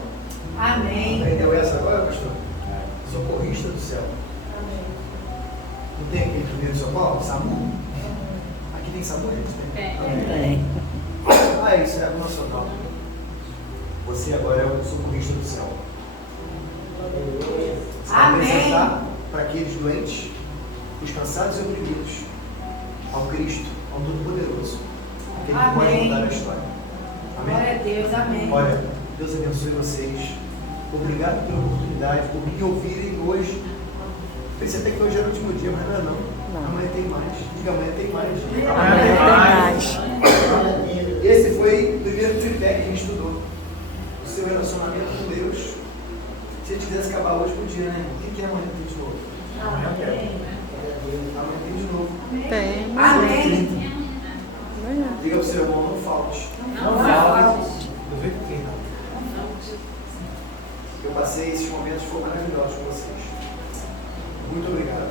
Amém. Entendeu essa agora, pastor? Socorrista do céu. Não tem aquele primeiro de São Paulo? SAMU? Aqui tem SAMU, gente? Tem. Ah, isso é algo nacional. Você agora é o socorrista do céu. Você vai Amém. apresentar para aqueles doentes, os cansados e oprimidos, ao Cristo, ao Todo-Poderoso, aquele que pode Amém. mudar a história. Glória a Deus. Amém. Olha, Deus abençoe vocês. Obrigado pela oportunidade, por me ouvirem hoje. Pensei até que hoje era o último dia, mas não é não. Amanhã tem mais. Diga, amanhã tem mais. Amanhã tem mais. Esse foi o primeiro tripé que a gente estudou. O seu relacionamento com Deus. Se a gente quisesse acabar hoje, podia, né? O que é amanhã tem de novo? Amanhã tem de novo. Tem. Amém. Diga para o seu irmão, não falte. Não falte. Do jeito que não. Eu passei esses momentos, foram maravilhosos com vocês. Muito obrigado.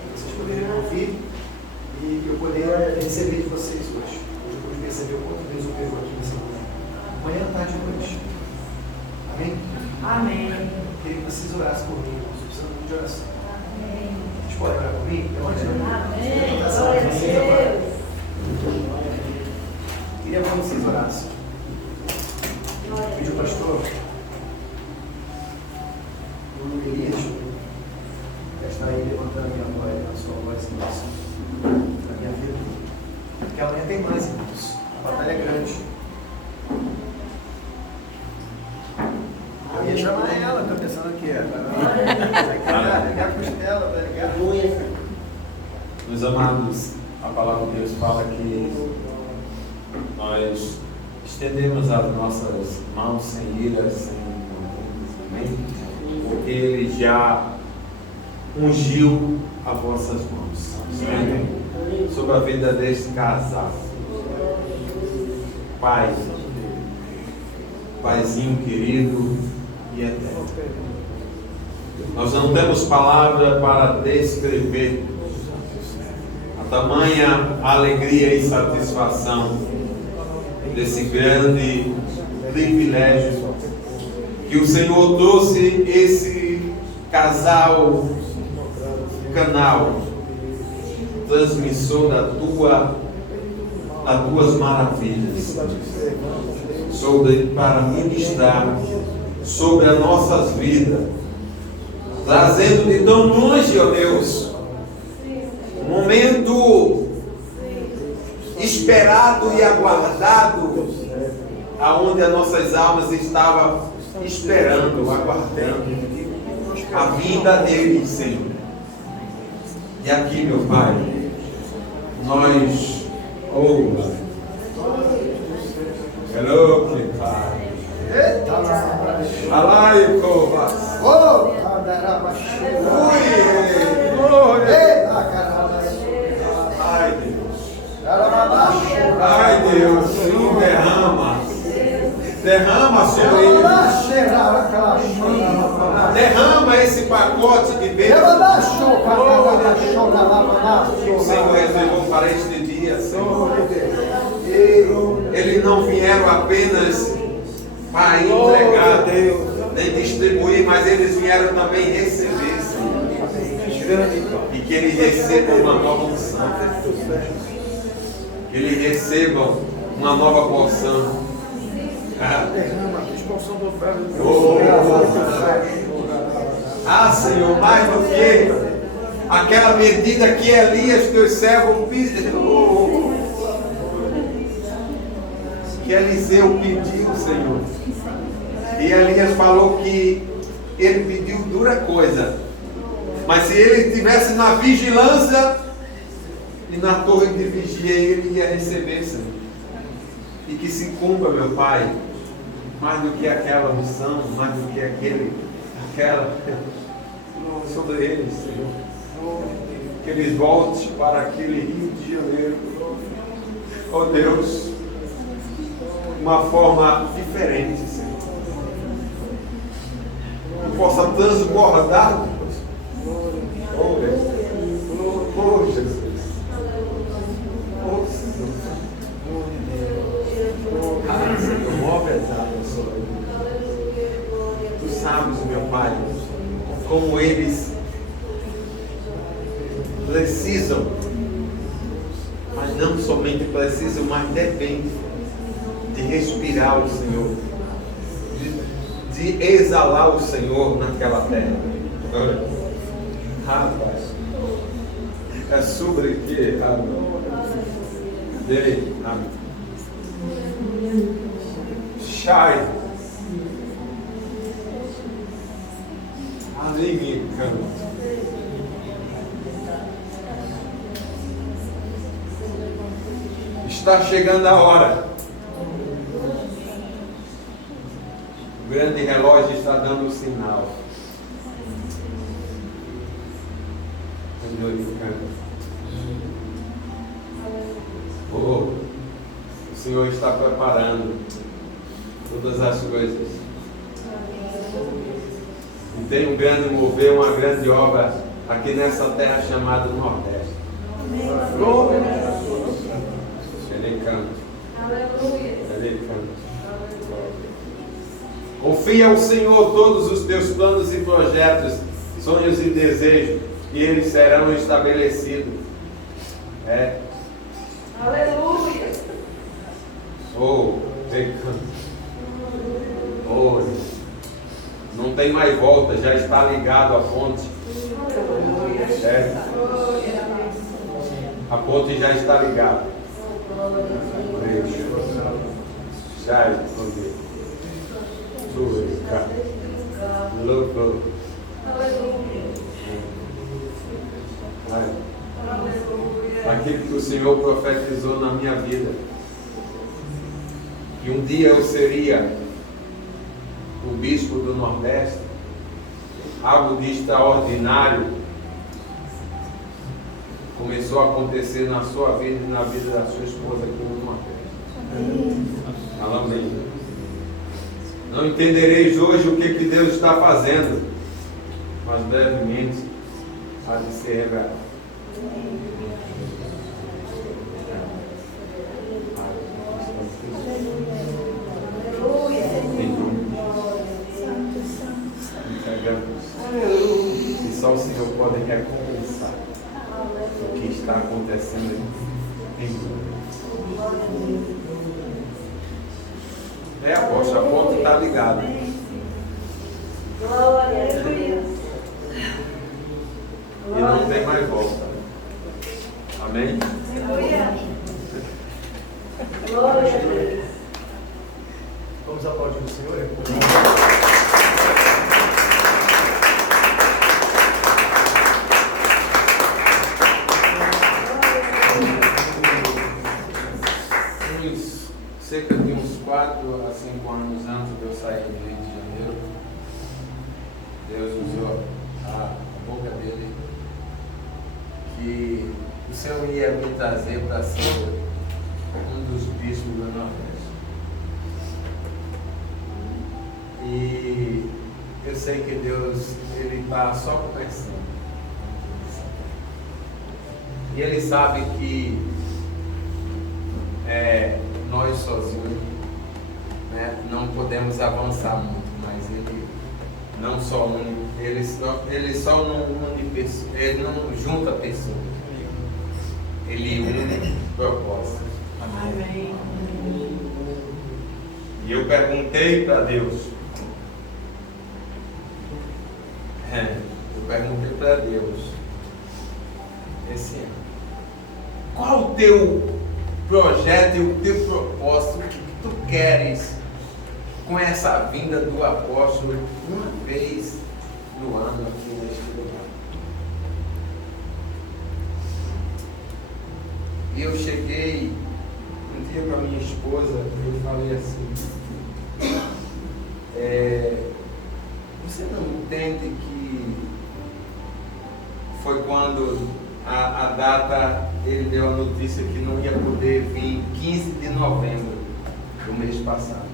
Que vocês poderem me ouvir e eu poder receber de vocês hoje. Hoje eu pude perceber o quanto Deus operou aqui nessa manhã. Manhã, tarde e noite. Amém? Amém. Queria que vocês orassem por mim, irmãos. Precisando muito de oração. Amém. Vocês podem orar por mim? Amém. Glória a Deus. Queria que vocês orassem. Pediu o pastor. Eu não queria estar aí levantando a minha voz, a sua voz, na minha vida. Porque amanhã tem mais, irmãos. A batalha é grande. Eu ia chamar ela, estou pensando aqui. Vai ligar a costela, vai ligar. Meus amados, a palavra de Deus fala que nós estendemos as nossas mãos sem ira, sem amém? Porque Ele já ungiu as vossas mãos. Amém? Sobre a vida deste casal. Pai, Paizinho querido e eterno. Nós não temos palavra para descrever a tamanha alegria e satisfação desse grande privilégio que o Senhor trouxe esse canal transmissor das tuas maravilhas, para ministrar sobre as nossas vidas, trazendo de tão longe, ó Deus, um momento esperado e aguardado, aonde as nossas almas estavam esperando, aguardando a vinda dele, Senhor. E aqui, meu Pai, nós hello, Pai. Alai, Covas. Ai, Deus. Ai, Deus, Senhor, derrama sobre eles. Derrama esse pacote de bênçãos que o Senhor reservou para este dia, Senhor. Eles não vieram apenas para entregar, nem distribuir, mas eles vieram também receber, Senhor. E que eles recebam uma nova unção. Que eles recebam uma nova porção. Senhor, mais do que aquela medida que Elias, teu servo, pediu, que Eliseu pediu, Senhor. E Elias falou que ele pediu dura coisa, mas se ele estivesse na vigilância e na torre de vigia, ele ia receber, Senhor. E que se cumpra, meu Pai, mais do que aquela unção, mais do que aquela sobre eles, Senhor. Que eles voltem para aquele Rio de Janeiro, oh Deus, de uma forma diferente, Senhor. possa transbordar, Deus. Oh, Jesus. Oh, Senhor. Ah, Senhor, move as águas sobre mim. Tu sabes, meu Pai, como eles precisam, mas não somente precisam, mas dependem de respirar o Senhor, de exalar o Senhor naquela terra. Rapaz, é sobre que? Shai. Ali me canta. Está chegando a hora. O grande relógio está dando o sinal. Oh, o Senhor está preparando todas as coisas. E tem um grande mover, uma grande obra aqui nessa terra chamada Nordeste. Ele canta. Ele canta. Confia ao Senhor todos os teus planos e projetos, sonhos e desejos, e eles serão estabelecidos. É. Aleluia. Oh, ele canta. Oh, não tem mais volta, já está ligado à ponte. É. A ponte já está ligada. Já escondeu. Louco. Aquilo que o Senhor profetizou na minha vida, que um dia eu seria o bispo do Nordeste, algo de extraordinário começou a acontecer na sua vida e na vida da sua esposa aqui no Nordeste. Amém. Não entendereis hoje o que Deus está fazendo, mas brevemente há de ser revelado. E só o Senhor pode recompensar o que está acontecendo em mim. É, apóstolo, a ponta está ligada. E não tem mais volta. Amém? Vamos aplaudir o Senhor. Cerca de uns 4 a 5 anos antes de eu sair do Rio de Janeiro, Deus usou a boca dele que o Senhor ia me trazer para ser um dos bispos do Nordeste. E eu sei que Deus, Ele está só conversando. E Ele sabe que nós sozinhos, né, não podemos avançar muito, mas Ele não só une, Ele só não une pessoas, Ele não junta pessoas, Ele une propósitos. Amém. E eu perguntei para Deus, esse ano, qual o teu projeto e o teu propósito, o que tu queres com essa vinda do apóstolo uma vez no ano aqui neste lugar? E eu cheguei um dia para minha esposa e eu falei assim, você não entende que foi quando a data, ele deu a notícia que não ia poder vir 15 de novembro do mês passado.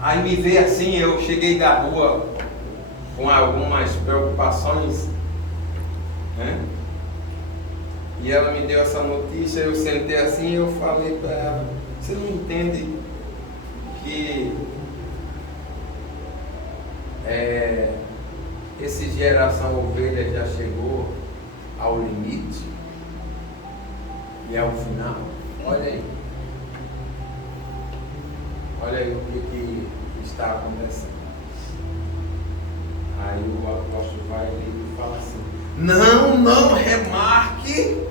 Aí me veio assim, eu cheguei da rua com algumas preocupações, né? E ela me deu essa notícia, eu sentei assim e eu falei para ela, você não entende que esse geração ovelha já chegou ao limite e ao final? Olha aí. Olha aí o que está acontecendo. Aí o apóstolo vai e fala assim, não remarque,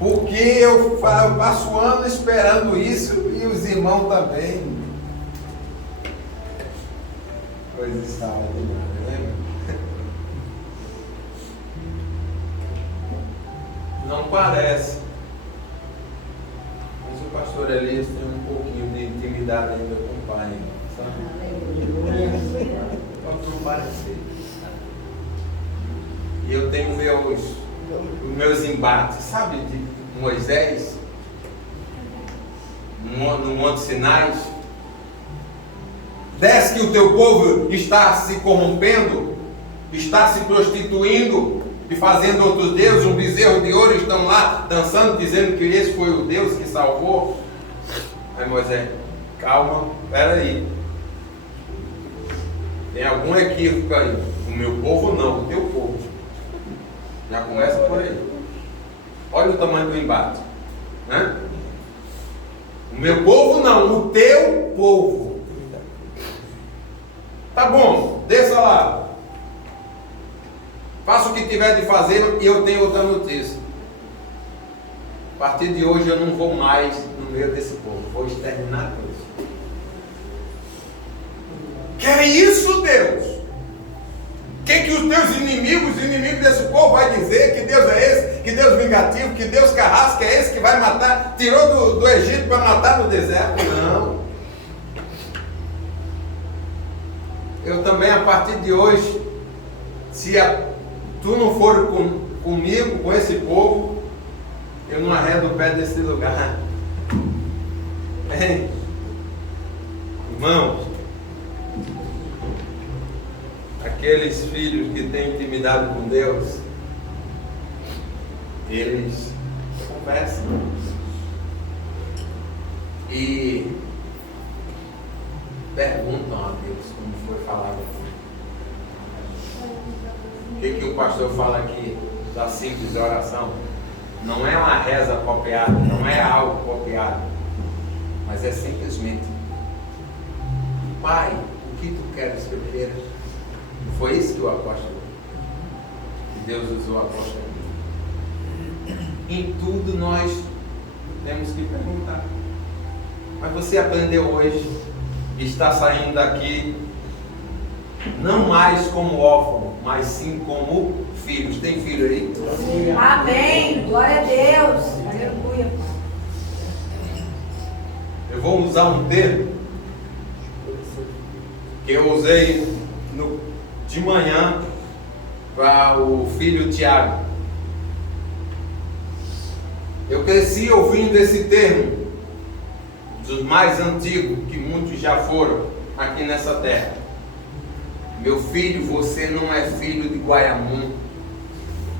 porque eu passo o ano esperando isso e os irmãos também. Coisa extraordinária, lembra? Não parece. Mas o pastor Elias tem um pouquinho de intimidade ainda com o pai, sabe? Pode não parecer. E eu tenho meus embates, sabe, de Moisés, no Monte Sinai. Desce que o teu povo está se corrompendo, está se prostituindo e fazendo outros deuses, um bezerro de ouro, estão lá dançando, dizendo que esse foi o Deus que salvou. Aí Moisés, calma, peraí. Tem algum equívoco aí. O meu povo não, o teu povo. Já começa por aí. Olha o tamanho do embate, né? O meu povo não, o teu povo. Tá bom, desça lá. Faça o que tiver de fazer e eu tenho outra notícia. A partir de hoje eu não vou mais no meio desse povo. Vou exterminar todos. Que é isso, Deus? O que os teus inimigos, os inimigos desse povo vai dizer? Que Deus é esse? Que Deus vingativo? Que Deus carrasco é esse que vai matar? Tirou do Egito para matar no deserto? Não. Eu também, a partir de hoje, se tu não for comigo, com esse povo, eu não arredo o pé desse lugar. Hein? Irmãos, aqueles filhos que têm intimidade com Deus, eles conversam e perguntam a Deus como foi falado aqui. O que o pastor fala aqui da simples oração? Não é uma reza copiada, não é algo copiado, mas é simplesmente: Pai, o que tu queres que eu queira? Foi isso que o apóstolo, que Deus usou o apóstolo. Em tudo nós temos que perguntar. Mas você aprendeu hoje e está saindo daqui não mais como órfão, mas sim como filhos. Tem filho aí? Amém. Glória a Deus. Aleluia. Eu vou usar um termo que eu usei de manhã para o filho Tiago. Eu cresci ouvindo esse termo dos mais antigos, que muitos já foram aqui nessa terra. Meu filho, você não é filho de Guaiamum,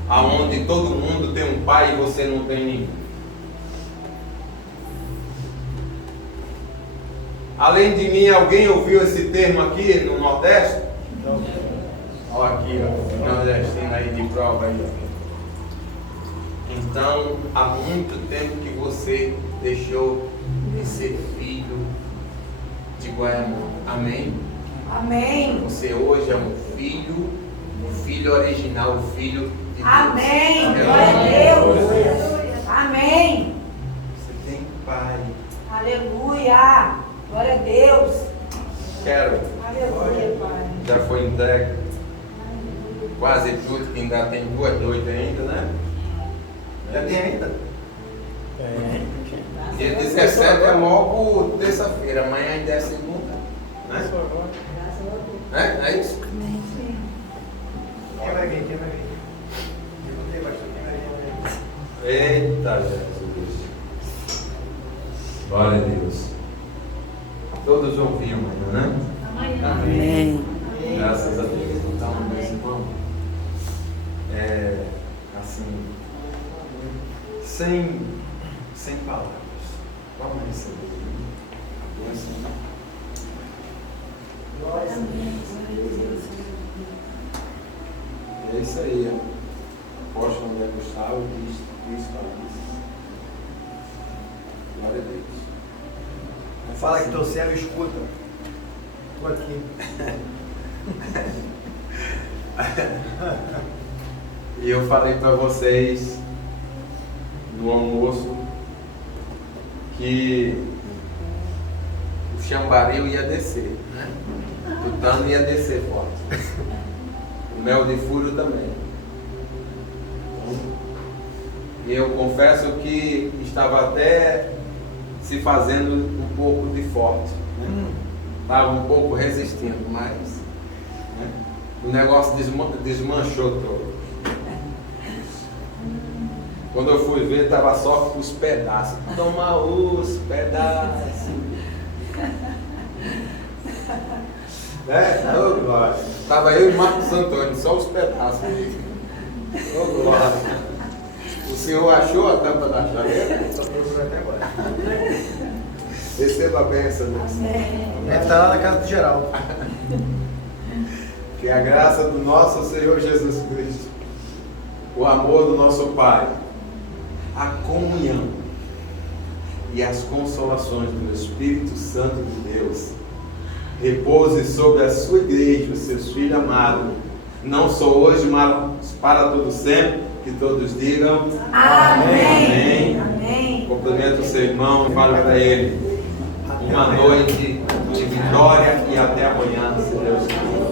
aonde todo mundo tem um pai e você não tem nenhum. Além de mim, alguém ouviu esse termo aqui no Nordeste? Olha aqui, ó, o nordestino aí de prova aí, ó. Então, há muito tempo que você deixou de ser filho de Guaiamum. Amém? Amém. Você hoje é um filho, o filho original, o filho de Deus. Amém. Glória a Deus. Amém. Você tem pai. Aleluia. Glória a Deus. Quero. Aleluia, Pai. Já foi entregue quase tudo, que ainda tem 2 noites ainda, né? Já tem ainda. Dia 17 é logo terça-feira, amanhã ainda é segunda, né? É isso? Quem vai vir? Eu não tenho bastante, quem vai vir? Eita, Jesus. Glória a Deus. Todos vão vir amanhã, né? Amém. Graças a Deus. Então, sem palavras. Vamos receber a bênção. É isso aí, ó. Apóstolo André Gustavo diz para isso. Glória a Deus. Fala que teu servo escuta. Estou aqui. E eu falei para vocês no almoço que o chambaril ia descer, né? O tutano ia descer forte. O mel de furo também. E eu confesso que estava até se fazendo um pouco de forte, né? Estava um pouco resistindo, mas, né, o negócio desmanchou todo. Quando eu fui ver, estava só os pedaços. Toma os pedaços. Oh, glória. Estava eu e Marcos Antônio, só os pedaços. Oh, glória. O senhor achou a tampa da chaleira? Estou procurando até agora. Receba a bênção. Deve estar lá na casa do Geraldo. Que a graça do nosso Senhor Jesus Cristo, o amor do nosso Pai, a comunhão e as consolações do Espírito Santo de Deus repouse sobre a sua igreja, os seus filhos amados, não só hoje, mas para todo sempre, que todos digam Amém. Amém. Cumprimento o seu irmão e fale para ele uma noite de vitória e até amanhã, se Deus quiser.